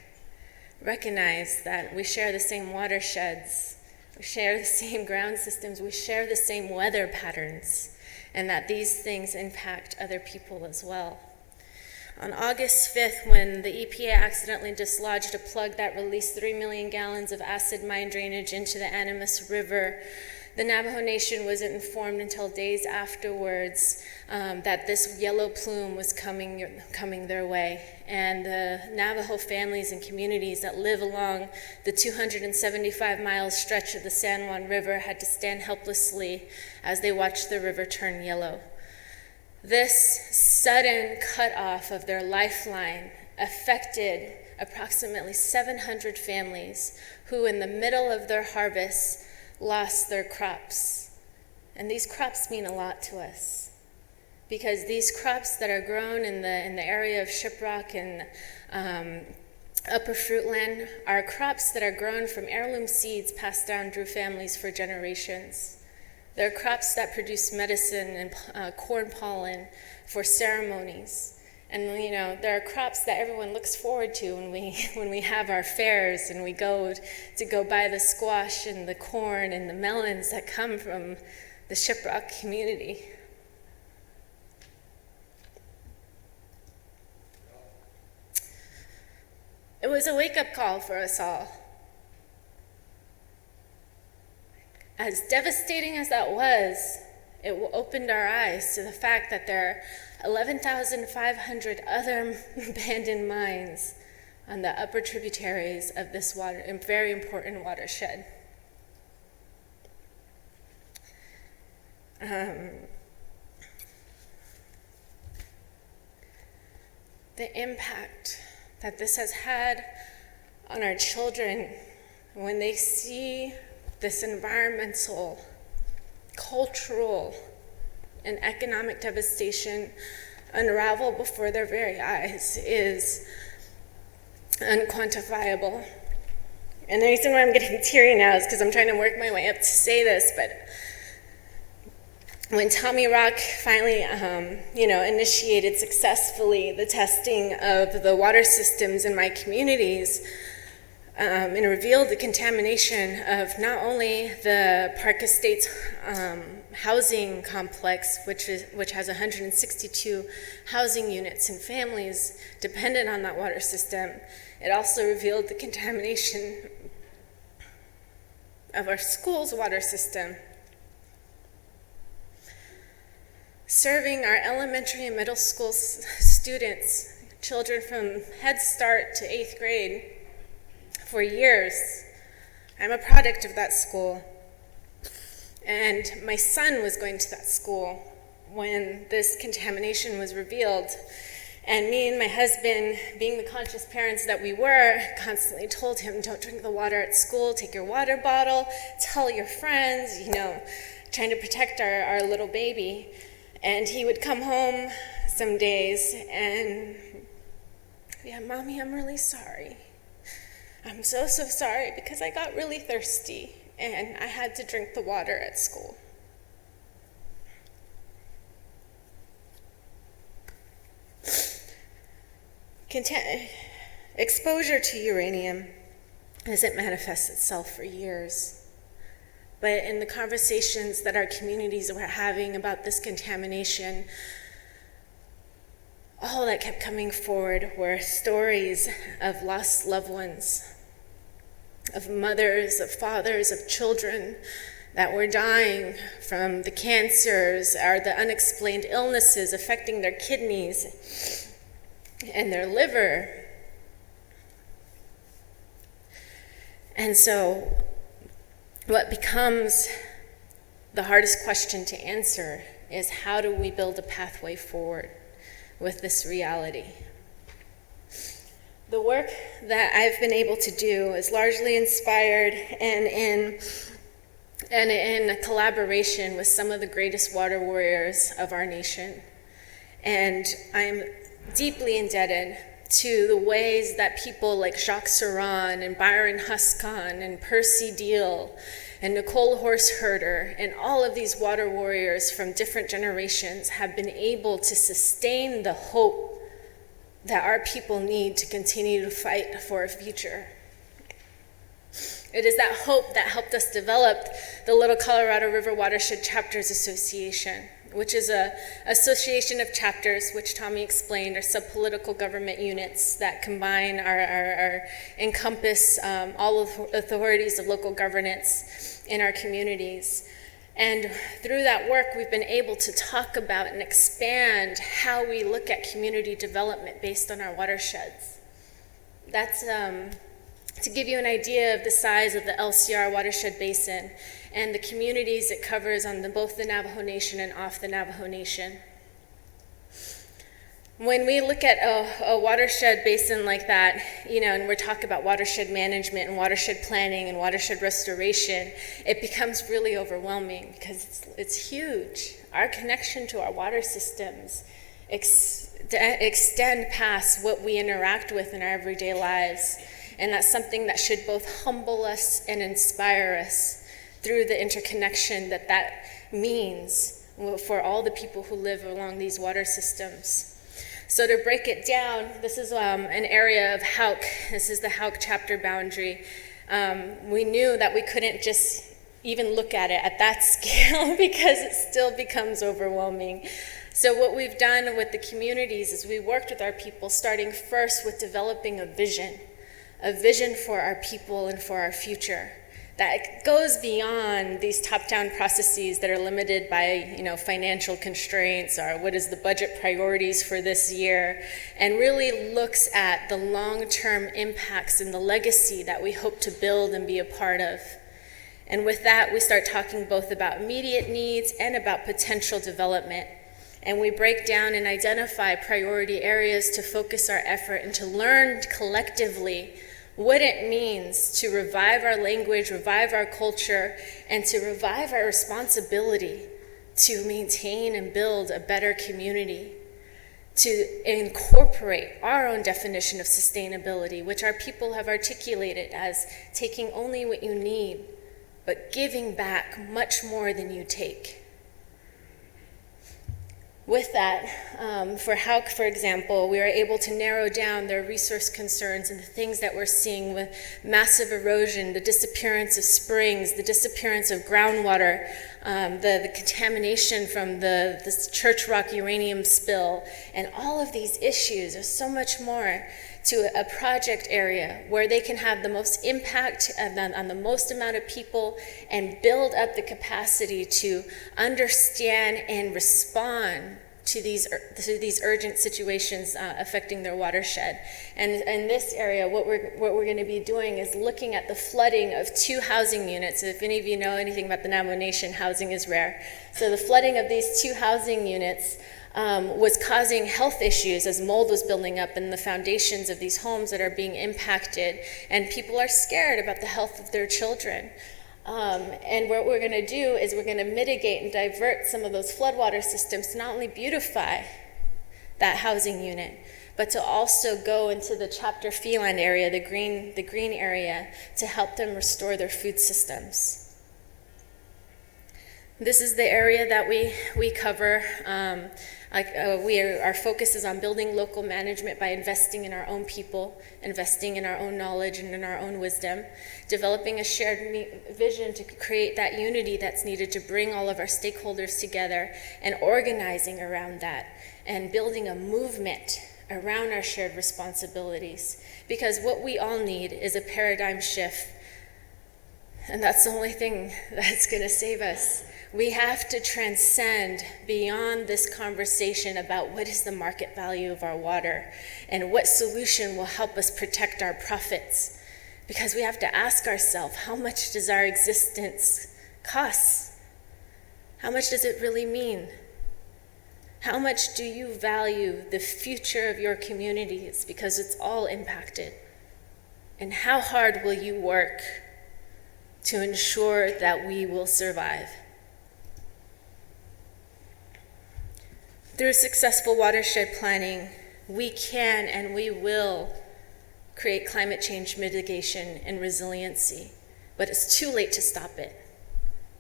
recognize that we share the same watersheds, we share the same ground systems, we share the same weather patterns, and that these things impact other people as well. On August 5th, when the EPA accidentally dislodged a plug that released 3 million gallons of acid mine drainage into the Animas River, the Navajo Nation wasn't informed until days afterwards that this yellow plume was coming their way. And the Navajo families and communities that live along the 275-mile stretch of the San Juan River had to stand helplessly as they watched the river turn yellow. This sudden cutoff of their lifeline affected approximately 700 families who, in the middle of their harvest, lost their crops. And these crops mean a lot to us, because these crops that are grown in the area of Shiprock and Upper Fruitland are crops that are grown from heirloom seeds passed down through families for generations. They're crops that produce medicine and corn pollen for ceremonies. And you know, there are crops that everyone looks forward to when we have our fairs and we go buy the squash and the corn and the melons that come from the Shiprock community. It was a wake-up call for us all. As devastating as that was, it opened our eyes to the fact that there are 11,500 other abandoned mines on the upper tributaries of this very important watershed. The impact that this has had on our children when they see this environmental, cultural, and economic devastation unravel before their very eyes is unquantifiable. And the reason why I'm getting teary now is because I'm trying to work my way up to say this, but when Tommy Rock finally, initiated successfully the testing of the water systems in my communities, and revealed the contamination of not only the Park Estates housing complex, which has 162 housing units and families dependent on that water system, it also revealed the contamination of our school's water system. Serving our elementary and middle school students, children from Head Start to 8th grade, for years. I'm a product of that school. And my son was going to that school when this contamination was revealed. And me and my husband, being the conscious parents that we were, constantly told him, don't drink the water at school, take your water bottle, tell your friends, trying to protect our little baby. And he would come home some days and, yeah, Mommy, I'm really sorry. I'm so sorry because I got really thirsty and I had to drink the water at school. Exposure to uranium hasn't manifested itself for years. But in the conversations that our communities were having about this contamination, all that kept coming forward were stories of lost loved ones, of mothers, of fathers, of children that were dying from the cancers or the unexplained illnesses affecting their kidneys and their liver. And so what becomes the hardest question to answer is, how do we build a pathway forward with this reality? The work that I've been able to do is largely inspired and in a collaboration with some of the greatest water warriors of our nation. And I'm deeply indebted to the ways that people like Jacques Saran and Byron Huscon and Percy Deal and Nicole Horseherder and all of these water warriors from different generations have been able to sustain the hope that our people need to continue to fight for a future. It is that hope that helped us develop the Little Colorado River Watershed Chapters Association, which is an association of chapters, which Tommy explained, are sub-political government units that combine or encompass all of the authorities of local governance in our communities. And through that work, we've been able to talk about and expand how we look at community development based on our watersheds. That's to give you an idea of the size of the LCR watershed basin and the communities it covers on both the Navajo Nation and off the Navajo Nation. When we look at a watershed basin like that, and we're talking about watershed management and watershed planning and watershed restoration, it becomes really overwhelming because it's huge. Our connection to our water systems extend past what we interact with in our everyday lives. And that's something that should both humble us and inspire us through the interconnection that means for all the people who live along these water systems. So to break it down, this is an area of Hauk. This is the Hauk chapter boundary. We knew that we couldn't just even look at it at that scale because it still becomes overwhelming. So what we've done with the communities is we worked with our people, starting first with developing a vision for our people and for our future that goes beyond these top-down processes that are limited by, financial constraints or what is the budget priorities for this year, and really looks at the long-term impacts and the legacy that we hope to build and be a part of. And with that, we start talking both about immediate needs and about potential development. And we break down and identify priority areas to focus our effort and to learn collectively what it means to revive our language, revive our culture, and to revive our responsibility to maintain and build a better community, to incorporate our own definition of sustainability, which our people have articulated as taking only what you need, but giving back much more than you take. With that, for Hauk, for example, we are able to narrow down their resource concerns and the things that we're seeing with massive erosion, the disappearance of springs, the disappearance of groundwater, the contamination from the Church Rock uranium spill, and all of these issues. There's so much more to a project area where they can have the most impact on the most amount of people and build up the capacity to understand and respond to these urgent situations affecting their watershed. And in this area, what we're going to be doing is looking at the flooding of 2 housing units. If any of you know anything about the Navajo Nation, housing is rare. So the flooding of these 2 housing units was causing health issues as mold was building up in the foundations of these homes that are being impacted, and people are scared about the health of their children. And what we're going to do is we're going to mitigate and divert some of those floodwater systems to not only beautify that housing unit, but to also go into the chapter feline area, the green area, to help them restore their food systems. This is the area that we cover. Our focus is on building local management by investing in our own people, investing in our own knowledge and in our own wisdom, developing a shared vision to create that unity that's needed to bring all of our stakeholders together, and organizing around that, and building a movement around our shared responsibilities. Because what we all need is a paradigm shift, and that's the only thing that's going to save us. We have to transcend beyond this conversation about what is the market value of our water and what solution will help us protect our profits. Because we have to ask ourselves, how much does our existence cost? How much does it really mean? How much do you value the future of your communities, because it's all impacted? And how hard will you work to ensure that we will survive? Through successful watershed planning, we can and we will create climate change mitigation and resiliency, but it's too late to stop it.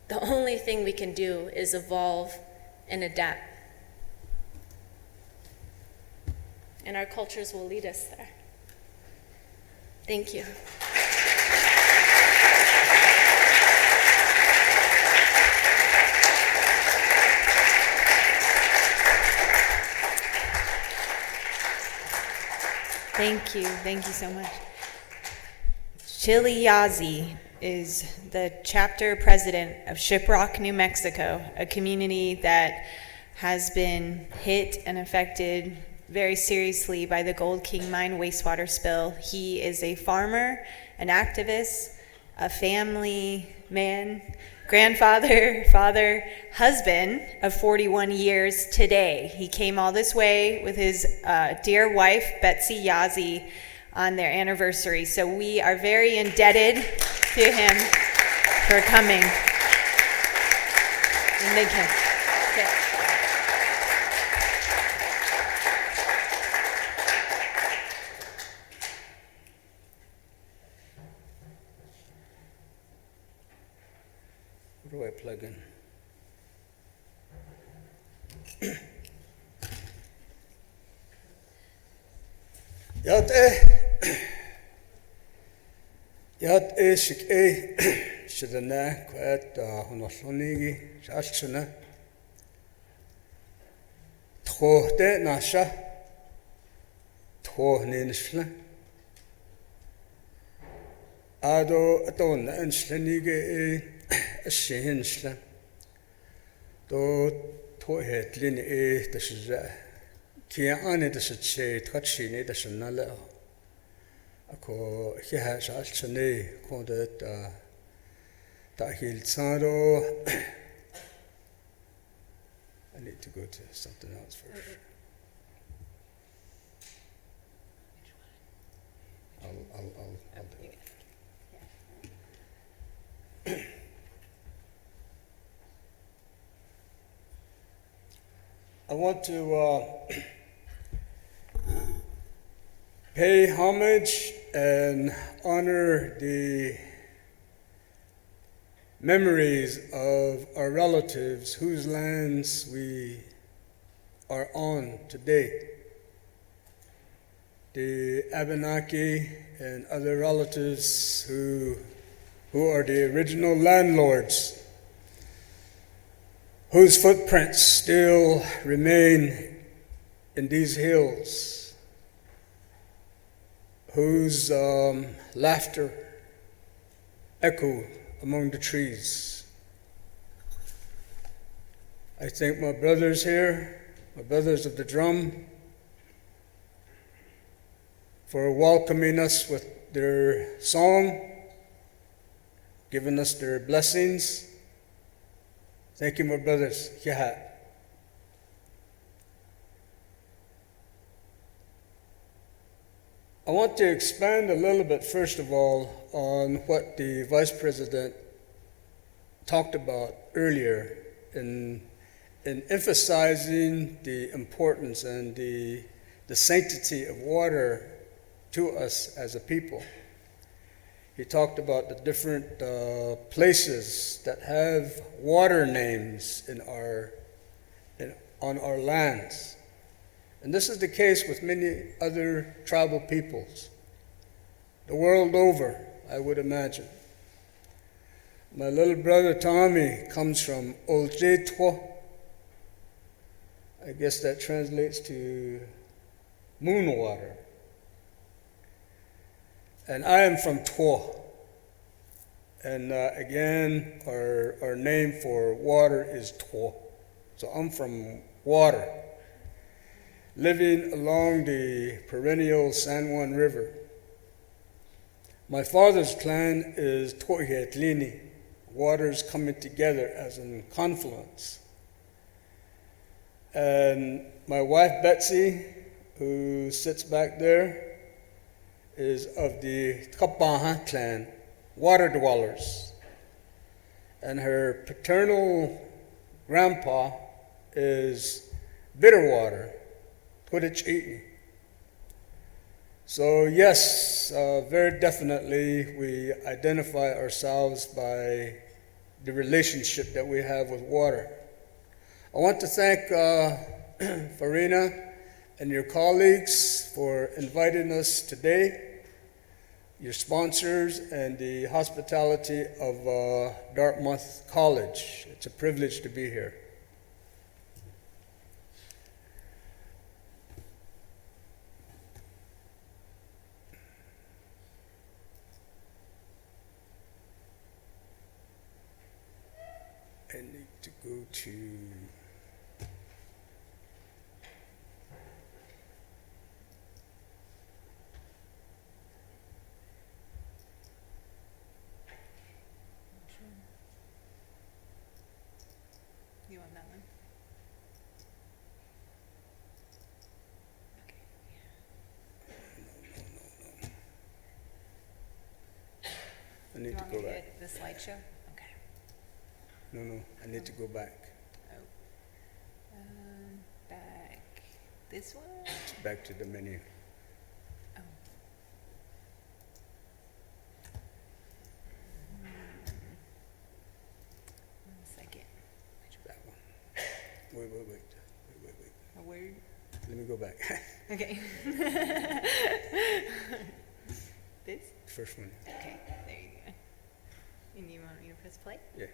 The only thing we can do is evolve and adapt. And our cultures will lead us there. Thank you. Thank you so much. Chili Yazzie is the chapter president of Shiprock, New Mexico, a community that has been hit and affected very seriously by the Gold King mine wastewater spill. He is a farmer, an activist, a family man, grandfather, father, husband of 41 years today. He came all this way with his dear wife, Betsy Yazzie, on their anniversary. So we are very indebted to him for coming. And thank him. Okay. Where do I plug in? Yat shik shidana quet honoslonigi shalchuna twohte nasha twohninshla ado aton anslenige ashinshla do twohetlin tasha kia ane tasha che twachine tasha nala ako hiha shalchune kondet tahilzado. I need to go to something else first. I'll do it. I want to pay homage and honor the memories of our relatives whose lands we are on today. The Abenaki and other relatives who are the original landlords, whose footprints still remain in these hills, whose laughter echo among the trees. I thank my brothers here, my brothers of the drum, for welcoming us with their song, giving us their blessings. Thank you, my brothers. Yahat. I want to expand a little bit, first of all, on what the Vice President talked about earlier in emphasizing the importance and the sanctity of water to us as a people. He talked about the different places that have water names on our lands. And this is the case with many other tribal peoples, the world over, I would imagine. My little brother Tommy comes from Oljetwo. I guess that translates to moon water. And I am from Two. And again, our name for water is Two. So I'm from water, living along the perennial San Juan River. My father's clan is Twohetlini, waters coming together as in confluence. And my wife Betsy, who sits back there, is of the Tkapaha clan, water dwellers. And her paternal grandpa is Bitterwater, Twitich. So yes, very definitely we identify ourselves by the relationship that we have with water. I want to thank Farina and your colleagues for inviting us today, your sponsors, and the hospitality of Dartmouth College. It's a privilege to be here. I need to go to... You want that one? I need to go back. The slideshow? Okay. No, I need to go back. Back this one? Back to the menu. Oh. One second. That one. Wait. A word? Let me go back. Okay. This? First one. Okay, there you go. And you want me to press play? Yeah.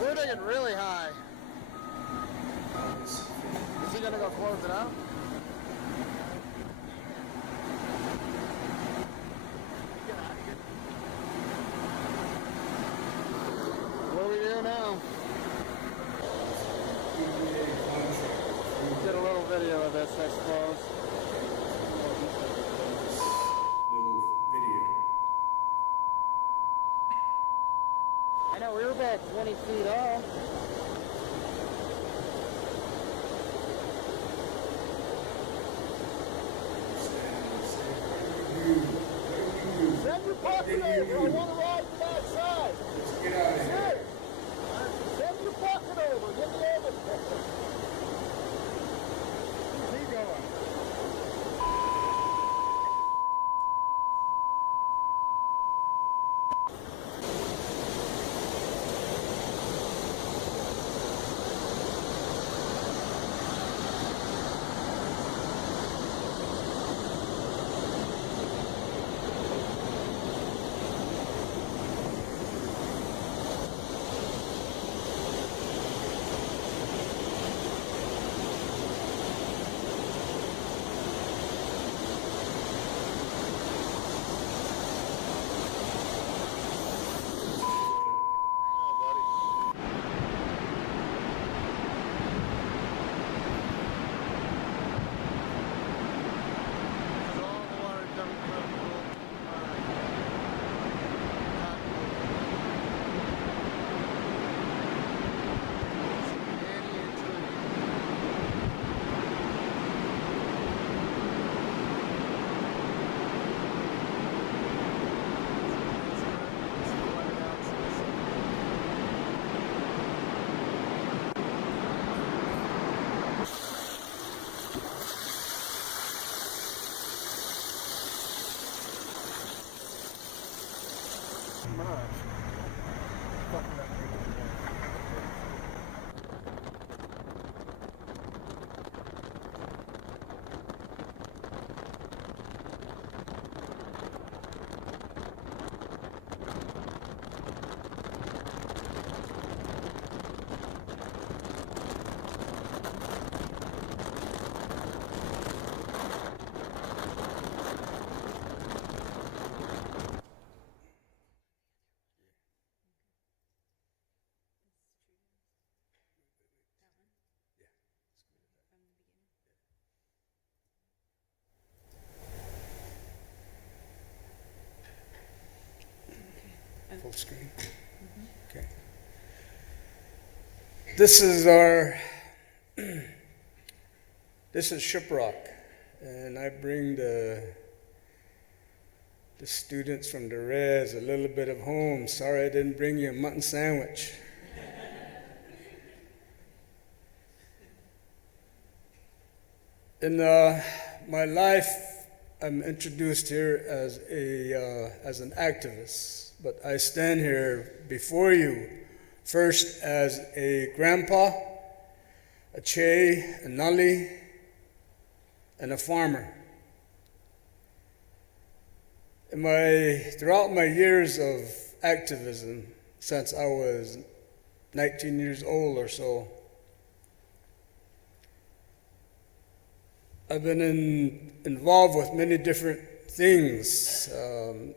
We're digging really high. Is he gonna go close it out? What do we do now? Get a little video of this, I suppose. I know we were back 20 feet off. Send your pocket over. I want to ride to that side. Let's get out of here. Send your pocket over. Get me over there. Keep going. Full screen. Okay. This is our, this is Shiprock, and I bring the students from the res a little bit of home. Sorry I didn't bring you a mutton sandwich. In my life, I'm introduced here as an activist. But I stand here before you first as a grandpa, a Che, a Nali, and a farmer. Throughout my years of activism, since I was 19 years old or so, I've been involved with many different things,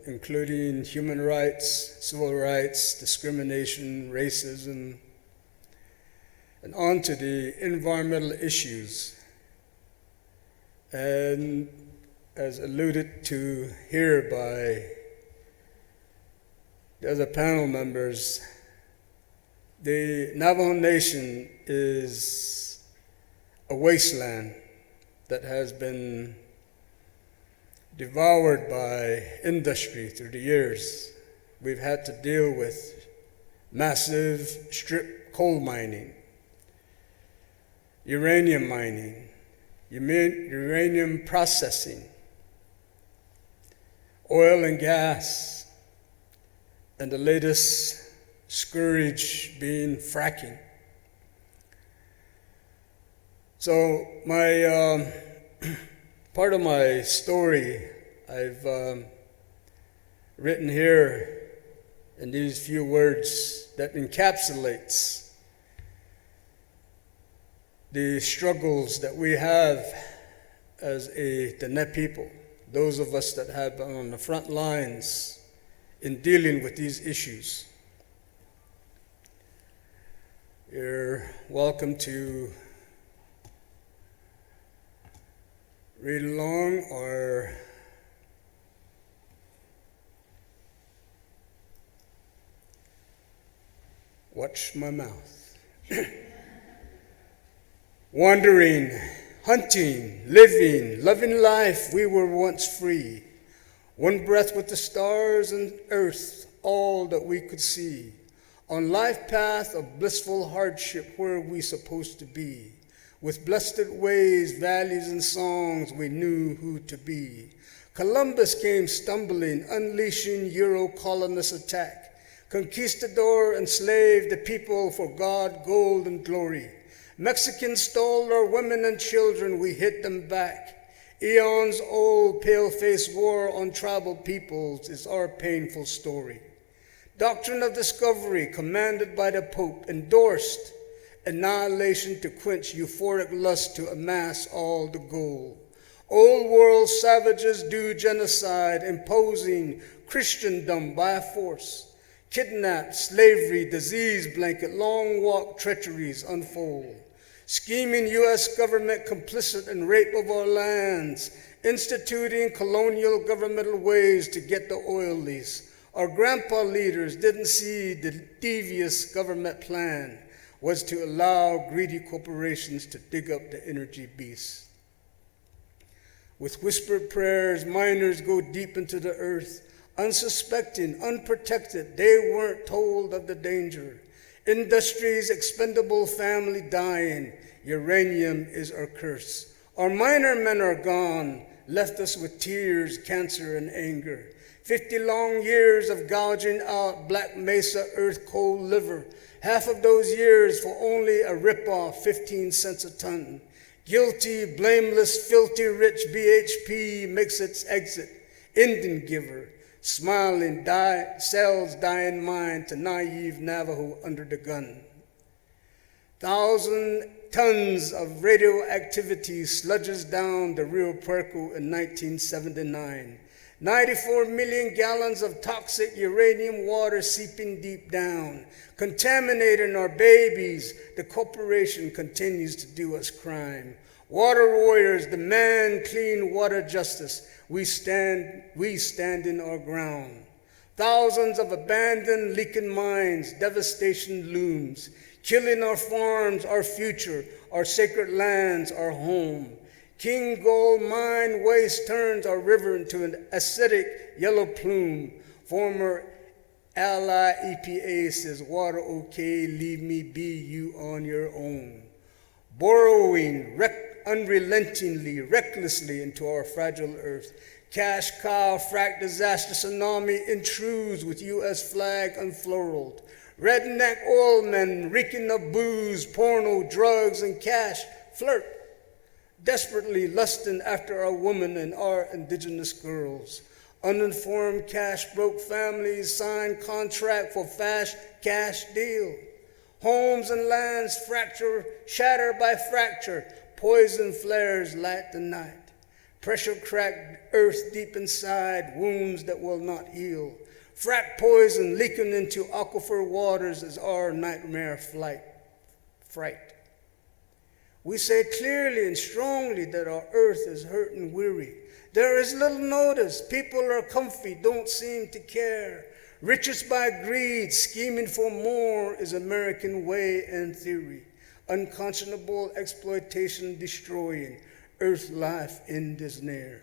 including human rights, civil rights, discrimination, racism, and on to the environmental issues. And as alluded to here by the other panel members, the Navajo Nation is a wasteland. that has been devoured by industry through the years. We've had to deal with massive strip coal mining, uranium mining, uranium processing, oil and gas, and the latest scourge being fracking. So my part of my story I've written here in these few words that encapsulates the struggles that we have as a Dene people, those of us that have been on the front lines in dealing with these issues. You're welcome to read along or watch my mouth. Wandering, hunting, living, loving life, we were once free. One breath with the stars and earth, all that we could see. On life path of blissful hardship, where we supposed to be. With blessed ways, values, and songs, we knew who to be. Columbus came stumbling, unleashing Euro colonist attack. Conquistador enslaved the people for God, gold, and glory. Mexicans stole our women and children, we hit them back. Eons old pale-faced war on tribal peoples is our painful story. Doctrine of discovery commanded by the Pope, endorsed annihilation to quench euphoric lust to amass all the gold. Old world savages do genocide, imposing Christendom by force. Kidnap, slavery, disease blanket, long walk treacheries unfold. Scheming U.S. government complicit in rape of our lands, instituting colonial governmental ways to get the oil lease. Our grandpa leaders didn't see the devious government plan was to allow greedy corporations to dig up the energy beast. With whispered prayers, miners go deep into the earth, unsuspecting, unprotected. They weren't told of the danger. Industry's expendable family dying. Uranium is our curse. Our miner men are gone, left us with tears, cancer, and anger. 50 long years of gouging out Black Mesa earth coal liver. Half of those years for only a ripoff, 15 cents a ton. Guilty, blameless, filthy rich BHP makes its exit. Indian giver, smiling, sells dying mind to naive Navajo under the gun. 1,000 tons of radioactivity sludges down the Rio Puerco in 1979. 94 million gallons of toxic uranium water seeping deep down, contaminating our babies. The corporation continues to do us crime. Water warriors demand clean water justice. We stand in our ground. Thousands of abandoned, leaking mines, devastation looms, killing our farms, our future, our sacred lands, our home. King Gold mine waste turns our river into an acidic yellow plume. Former ally EPA says, water okay, leave me be, you on your own. Borrowing unrelentingly, recklessly into our fragile earth. Cash cow, frack disaster, tsunami intrudes with U.S. flag unfurled. Redneck oil men reeking of booze, porno, drugs, and cash flirt, desperately lusting after our women and our indigenous girls. Uninformed cash broke families sign contract for fast cash deal. Homes and lands fracture, shatter by fracture. Poison flares light the night. Pressure cracked earth deep inside, wounds that will not heal. Frack poison leaking into aquifer waters is our nightmare fright. We say clearly and strongly that our earth is hurt and weary. There is little notice. People are comfy, don't seem to care. Riches by greed, scheming for more is American way and theory. Unconscionable exploitation destroying. Earth life end is near.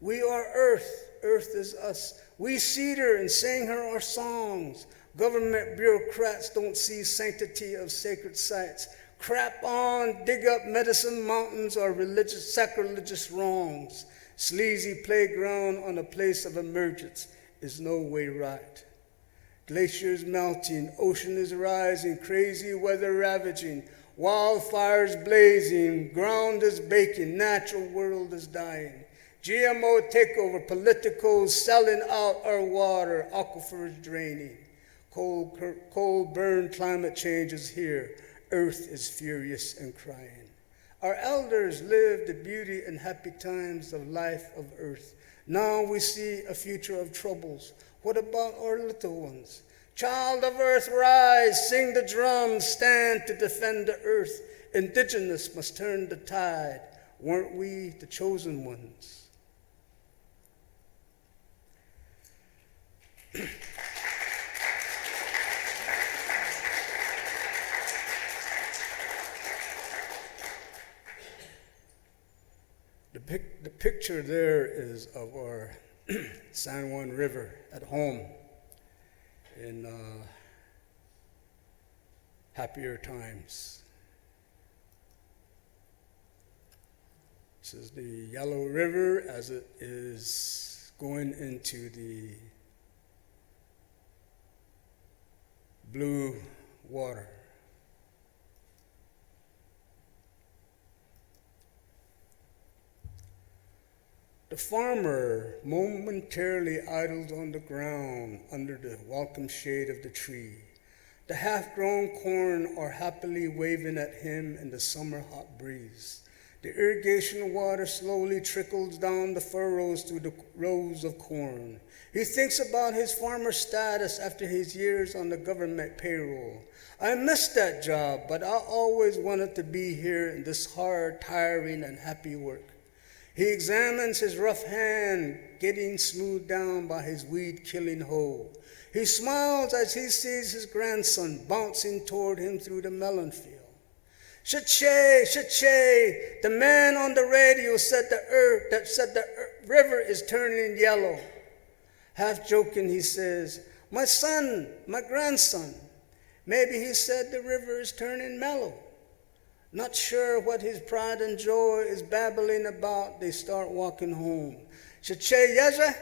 We are earth, earth is us. We seed her and sing her our songs. Government bureaucrats don't see sanctity of sacred sites. Crap on, dig up medicine mountains or religious, sacrilegious wrongs. Sleazy playground on a place of emergence is no way right. Glaciers melting, ocean is rising, crazy weather ravaging, wildfires blazing, ground is baking, natural world is dying. GMO takeover, politicals selling out our water, aquifers draining. Cold burn, climate change is here. Earth is furious and crying. Our elders lived the beauty and happy times of life of earth. Now we see a future of troubles. What about our little ones? Child of earth, rise, sing the drums, stand to defend the earth. Indigenous must turn the tide. Weren't we the chosen ones? The picture there is of our San Juan River at home in happier times. This is the Yellow River as it is going into the blue water. The farmer momentarily idles on the ground under the welcome shade of the tree. The half-grown corn are happily waving at him in the summer hot breeze. The irrigation water slowly trickles down the furrows through the rows of corn. He thinks about his farmer status after his years on the government payroll. I missed that job, but I always wanted to be here in this hard, tiring, and happy work. He examines his rough hand getting smoothed down by his weed-killing hoe. He smiles as he sees his grandson bouncing toward him through the melon field. Shache, shache, the man on the radio said the river is turning yellow. Half joking, he says, my son, my grandson. Maybe he said the river is turning mellow. Not sure what his pride and joy is babbling about, they start walking home. Shache yaja,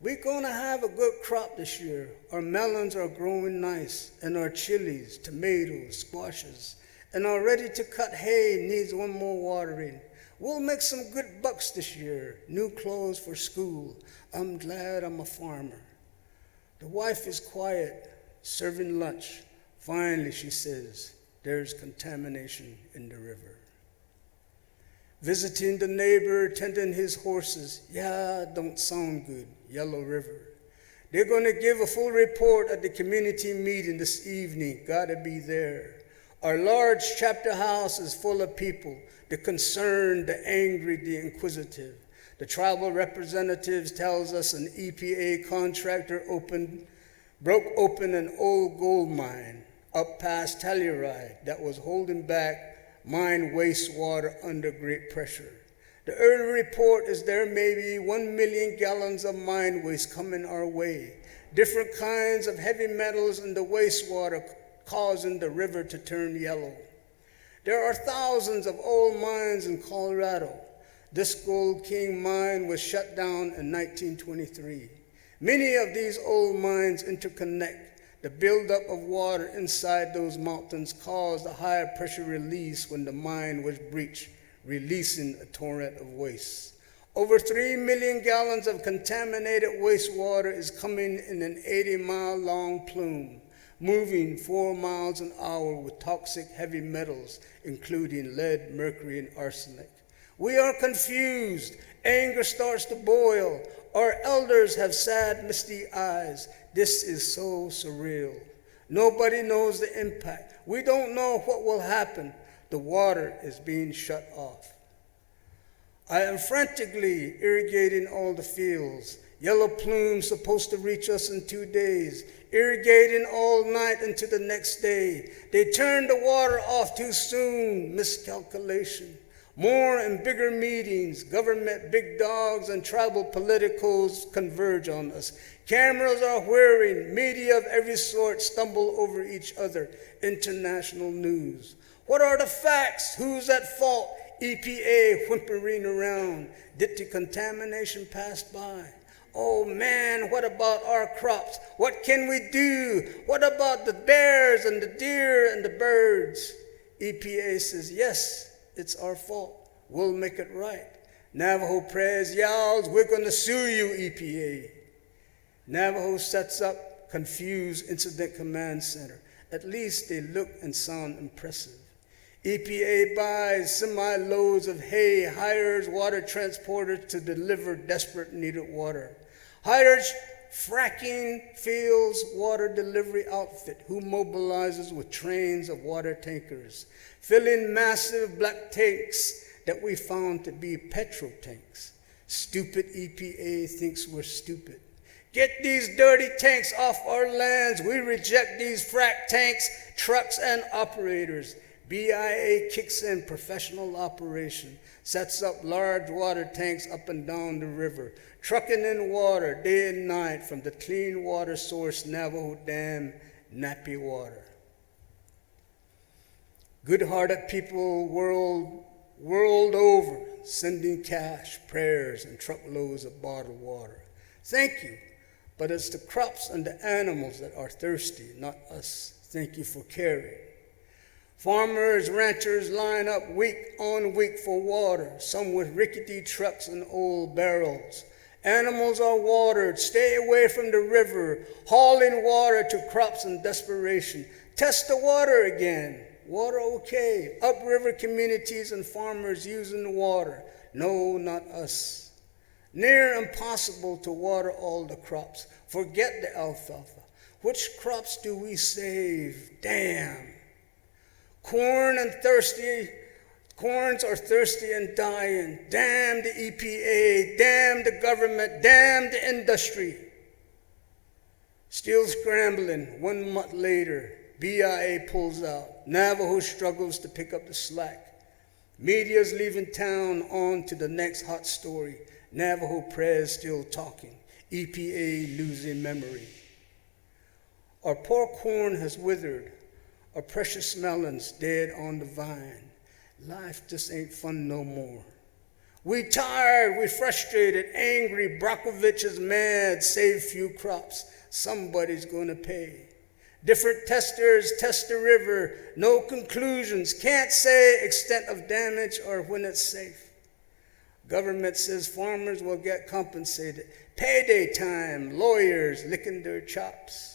we're gonna have a good crop this year. Our melons are growing nice, and our chilies, tomatoes, squashes, and our ready-to-cut hay needs one more watering. We'll make some good bucks this year. New clothes for school. I'm glad I'm a farmer. The wife is quiet, serving lunch. Finally, she says, there's contamination in the river. Visiting the neighbor, tending his horses. Yeah, don't sound good. Yellow River. They're going to give a full report at the community meeting this evening. Gotta be there. Our large chapter house is full of people. The concerned, the angry, the inquisitive. The tribal representatives tells us an EPA contractor broke open an old gold mine up past Telluride that was holding back mine wastewater under great pressure. The early report is there may be 1 million gallons of mine waste coming our way. Different kinds of heavy metals in the wastewater causing the river to turn yellow. There are thousands of old mines in Colorado. This Gold King mine was shut down in 1923. Many of these old mines interconnect. The buildup of water inside those mountains caused a higher pressure release when the mine was breached, releasing a torrent of waste. Over 3 million gallons of contaminated wastewater is coming in an 80-mile-long plume, moving 4 miles an hour with toxic heavy metals, including lead, mercury, and arsenic. We are confused. Anger starts to boil. Our elders have sad, misty eyes. This is so surreal. Nobody knows the impact. We don't know what will happen. The water is being shut off. I am frantically irrigating all the fields. Yellow plumes supposed to reach us in 2 days. Irrigating all night into the next day. They turned the water off too soon. Miscalculation. More and bigger meetings, government big dogs and tribal politicals converge on us. Cameras are whirring, media of every sort stumble over each other, international news. What are the facts? Who's at fault? EPA whimpering around. Did the contamination pass by? Oh man, what about our crops? What can we do? What about the bears and the deer and the birds? EPA says, yes, it's our fault. We'll make it right. Navajo prayers, yowls, we're going to sue you, EPA. Navajo sets up confused incident command center. At least they look and sound impressive. EPA buys semi-loads of hay, hires water transporters to deliver desperate needed water. Hires fracking fields water delivery outfit who mobilizes with trains of water tankers, filling massive black tanks that we found to be petrol tanks. Stupid EPA thinks we're stupid. Get these dirty tanks off our lands. We reject these frack tanks, trucks, and operators. BIA kicks in professional operation, sets up large water tanks up and down the river, trucking in water day and night from the clean water source Navajo Dam, Nappy Water. Good-hearted people world over, sending cash, prayers, and truckloads of bottled water. Thank you, but it's the crops and the animals that are thirsty, not us. Thank you for caring. Farmers, ranchers line up week on week for water, some with rickety trucks and old barrels. Animals are watered. Stay away from the river, hauling water to crops in desperation. Test the water again. Water okay. Upriver communities and farmers using the water. No, not us. Near impossible to water all the crops. Forget the alfalfa. Which crops do we save? Damn. Corns are thirsty and dying. Damn the EPA, damn the government, damn the industry. Still scrambling. 1 month later, BIA pulls out. Navajo struggles to pick up the slack. Media's leaving town on to the next hot story. Navajo prayers still talking. EPA losing memory. Our poor corn has withered. Our precious melons dead on the vine. Life just ain't fun no more. We tired, we frustrated, angry. Brockovich is mad, save few crops. Somebody's gonna pay. Different testers test the river. No conclusions. Can't say extent of damage or when it's safe. Government says farmers will get compensated. Payday time, lawyers licking their chops.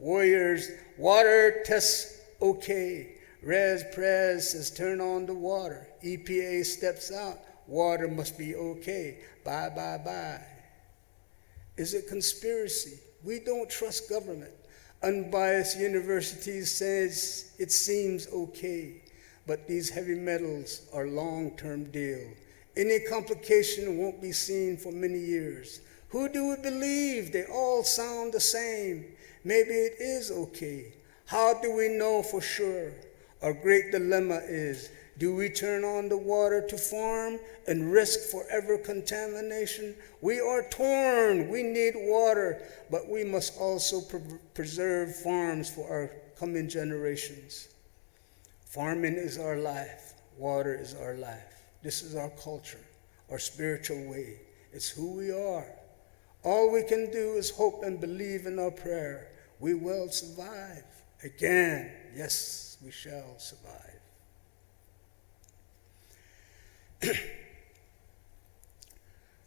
Warriors, water tests okay. Res Pres says turn on the water. EPA steps out. Water must be okay. Bye, bye, bye. Is it conspiracy? We don't trust government. Unbiased universities says it seems okay. But these heavy metals are long-term deal. Any complication won't be seen for many years. Who do we believe? They all sound the same. Maybe it is okay. How do we know for sure? Our great dilemma is, do we turn on the water to farm and risk forever contamination? We are torn. We need water, but we must also preserve farms for our coming generations. Farming is our life. Water is our life. This is our culture, our spiritual way. It's who we are. All we can do is hope and believe in our prayer. We will survive. Again, yes, we shall survive.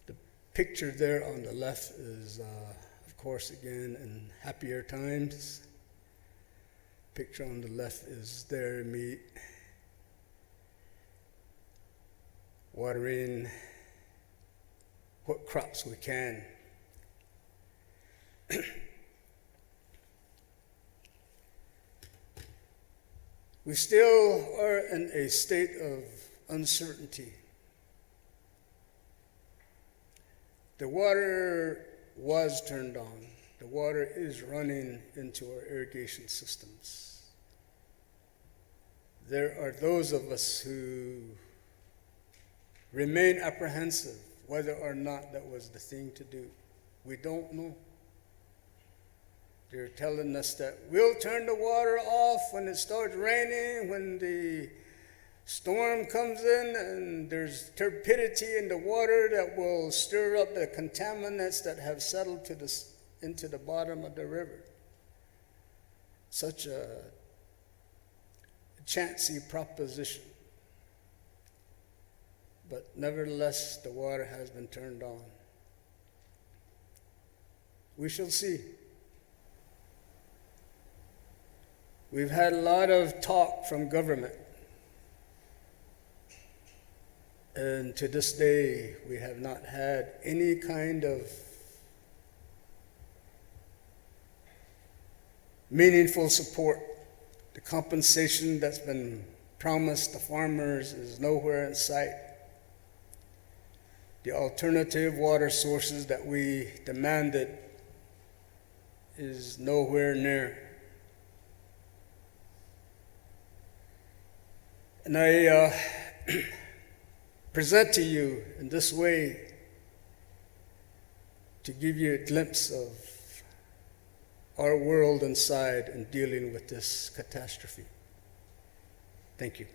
The picture there on the left is, of course, again, in happier times. Picture on the left is there, me watering what crops we can. We still are in a state of uncertainty. The water was turned on. The water is running into our irrigation systems. There are those of us who remain apprehensive whether or not that was the thing to do. We don't know. They're telling us that we'll turn the water off when it starts raining, when the storm comes in, and there's turbidity in the water that will stir up the contaminants that have settled into the bottom of the river. Such a chancy proposition. But nevertheless, the water has been turned on. We shall see. We've had a lot of talk from government. And to this day, we have not had any kind of meaningful support. The compensation that's been promised the farmers is nowhere in sight. The alternative water sources that we demanded is nowhere near. And I present to you in this way to give you a glimpse of our world inside in dealing with this catastrophe. Thank you.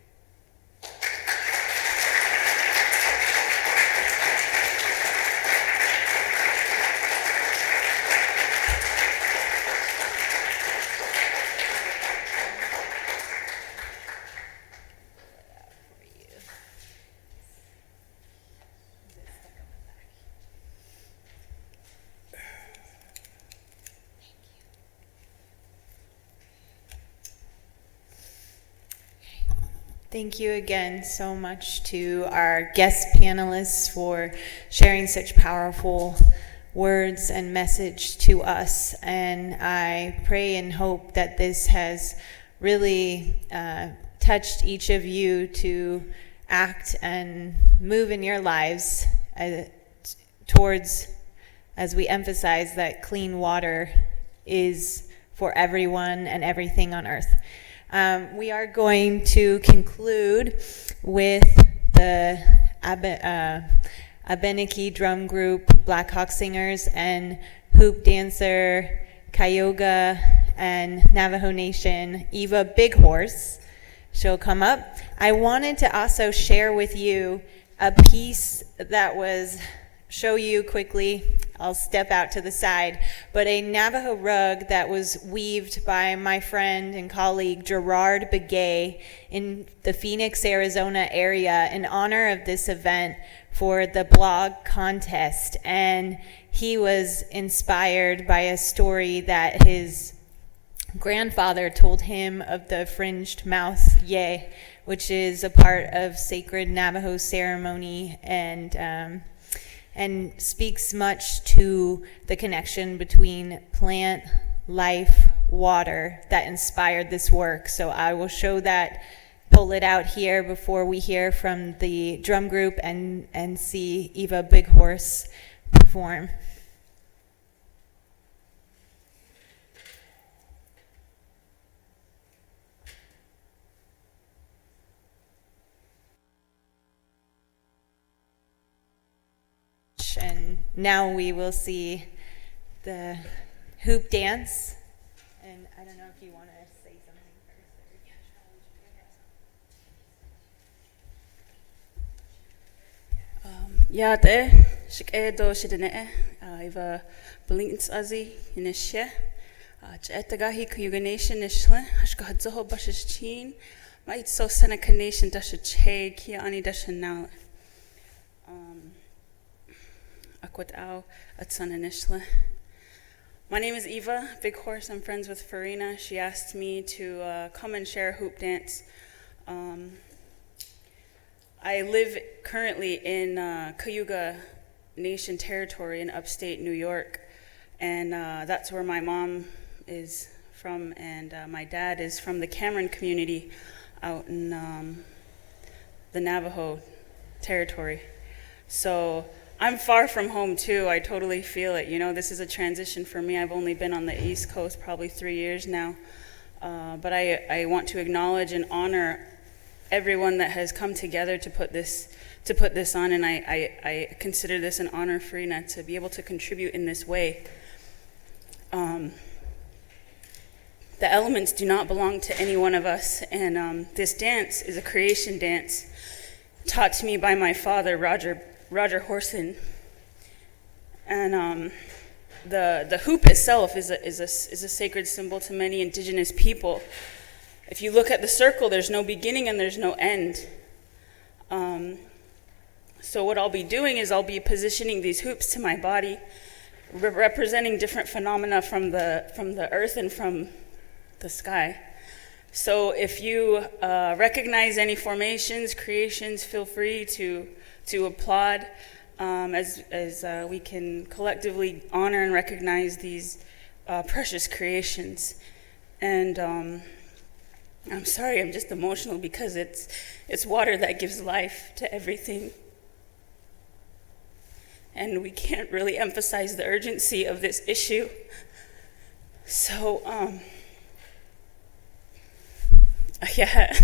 Thank you again so much to our guest panelists for sharing such powerful words and message to us. And I pray and hope that this has really touched each of you to act and move in your lives towards, as we emphasize, that clean water is for everyone and everything on earth. We are going to conclude with the Advocacy drum group, Blackhawk singers, and hoop dancer, Cayuga, and Navajo Nation, Eva Big Horse. She'll come up. I wanted to also share with you a piece that was, show you quickly, I'll step out to the side, but a Navajo rug that was weaved by my friend and colleague Gerard Begay in the Phoenix, Arizona area in honor of this event for the blog contest. And he was inspired by a story that his grandfather told him of the fringed mouth ye, which is a part of sacred Navajo ceremony, and speaks much to the connection between plant, life, water that inspired this work. So I will show that, pull it out here before we hear from the drum group and see Eva Big Horse perform. And now we will see the hoop dance. And I don't know if you want to say something first. Yate, shikedo shidene, Iva Blinkins Azi, Inishe, Chetagahi Cayuga Nation Nishle, Hashkahadzoho Bashish Chin, Might so Seneca Nation Dasha Kia Ani Dasha now. My name is Eva Big Horse. I'm friends with Farina. She asked me to come and share hoop dance. I live currently in Cayuga Nation territory in upstate New York, and that's where my mom is from, and my dad is from the Cameron community out in the Navajo territory. So I'm far from home too. I totally feel it. You know, this is a transition for me. I've only been on the East Coast probably 3 years now. But I want to acknowledge and honor everyone that has come together to put this to put this on, and I consider this an honor for Ina to be able to contribute in this way. The elements do not belong to any one of us, and this dance is a creation dance taught to me by my father, Roger Horson. And the hoop itself is a sacred symbol to many indigenous people. If you look at the circle, there's no beginning and there's no end. So what I'll be doing is I'll be positioning these hoops to my body, representing different phenomena from the earth and from the sky. So if you recognize any formations, creations, feel free to applaud as we can collectively honor and recognize these precious creations. And I'm sorry, I'm just emotional because it's water that gives life to everything. And we can't really emphasize the urgency of this issue. So, yeah.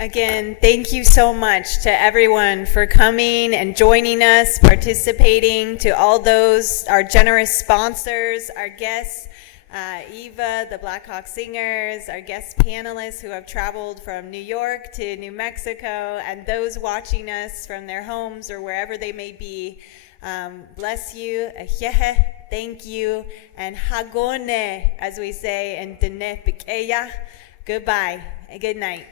Again, thank you so much to everyone for coming and joining us, participating, to all those, our generous sponsors, our guests, Eva, the Blackhawk singers, our guest panelists who have traveled from New York to New Mexico, and those watching us from their homes or wherever they may be. Bless you, thank you, and hagone, as we say in Dene Pikeya. Goodbye and good night.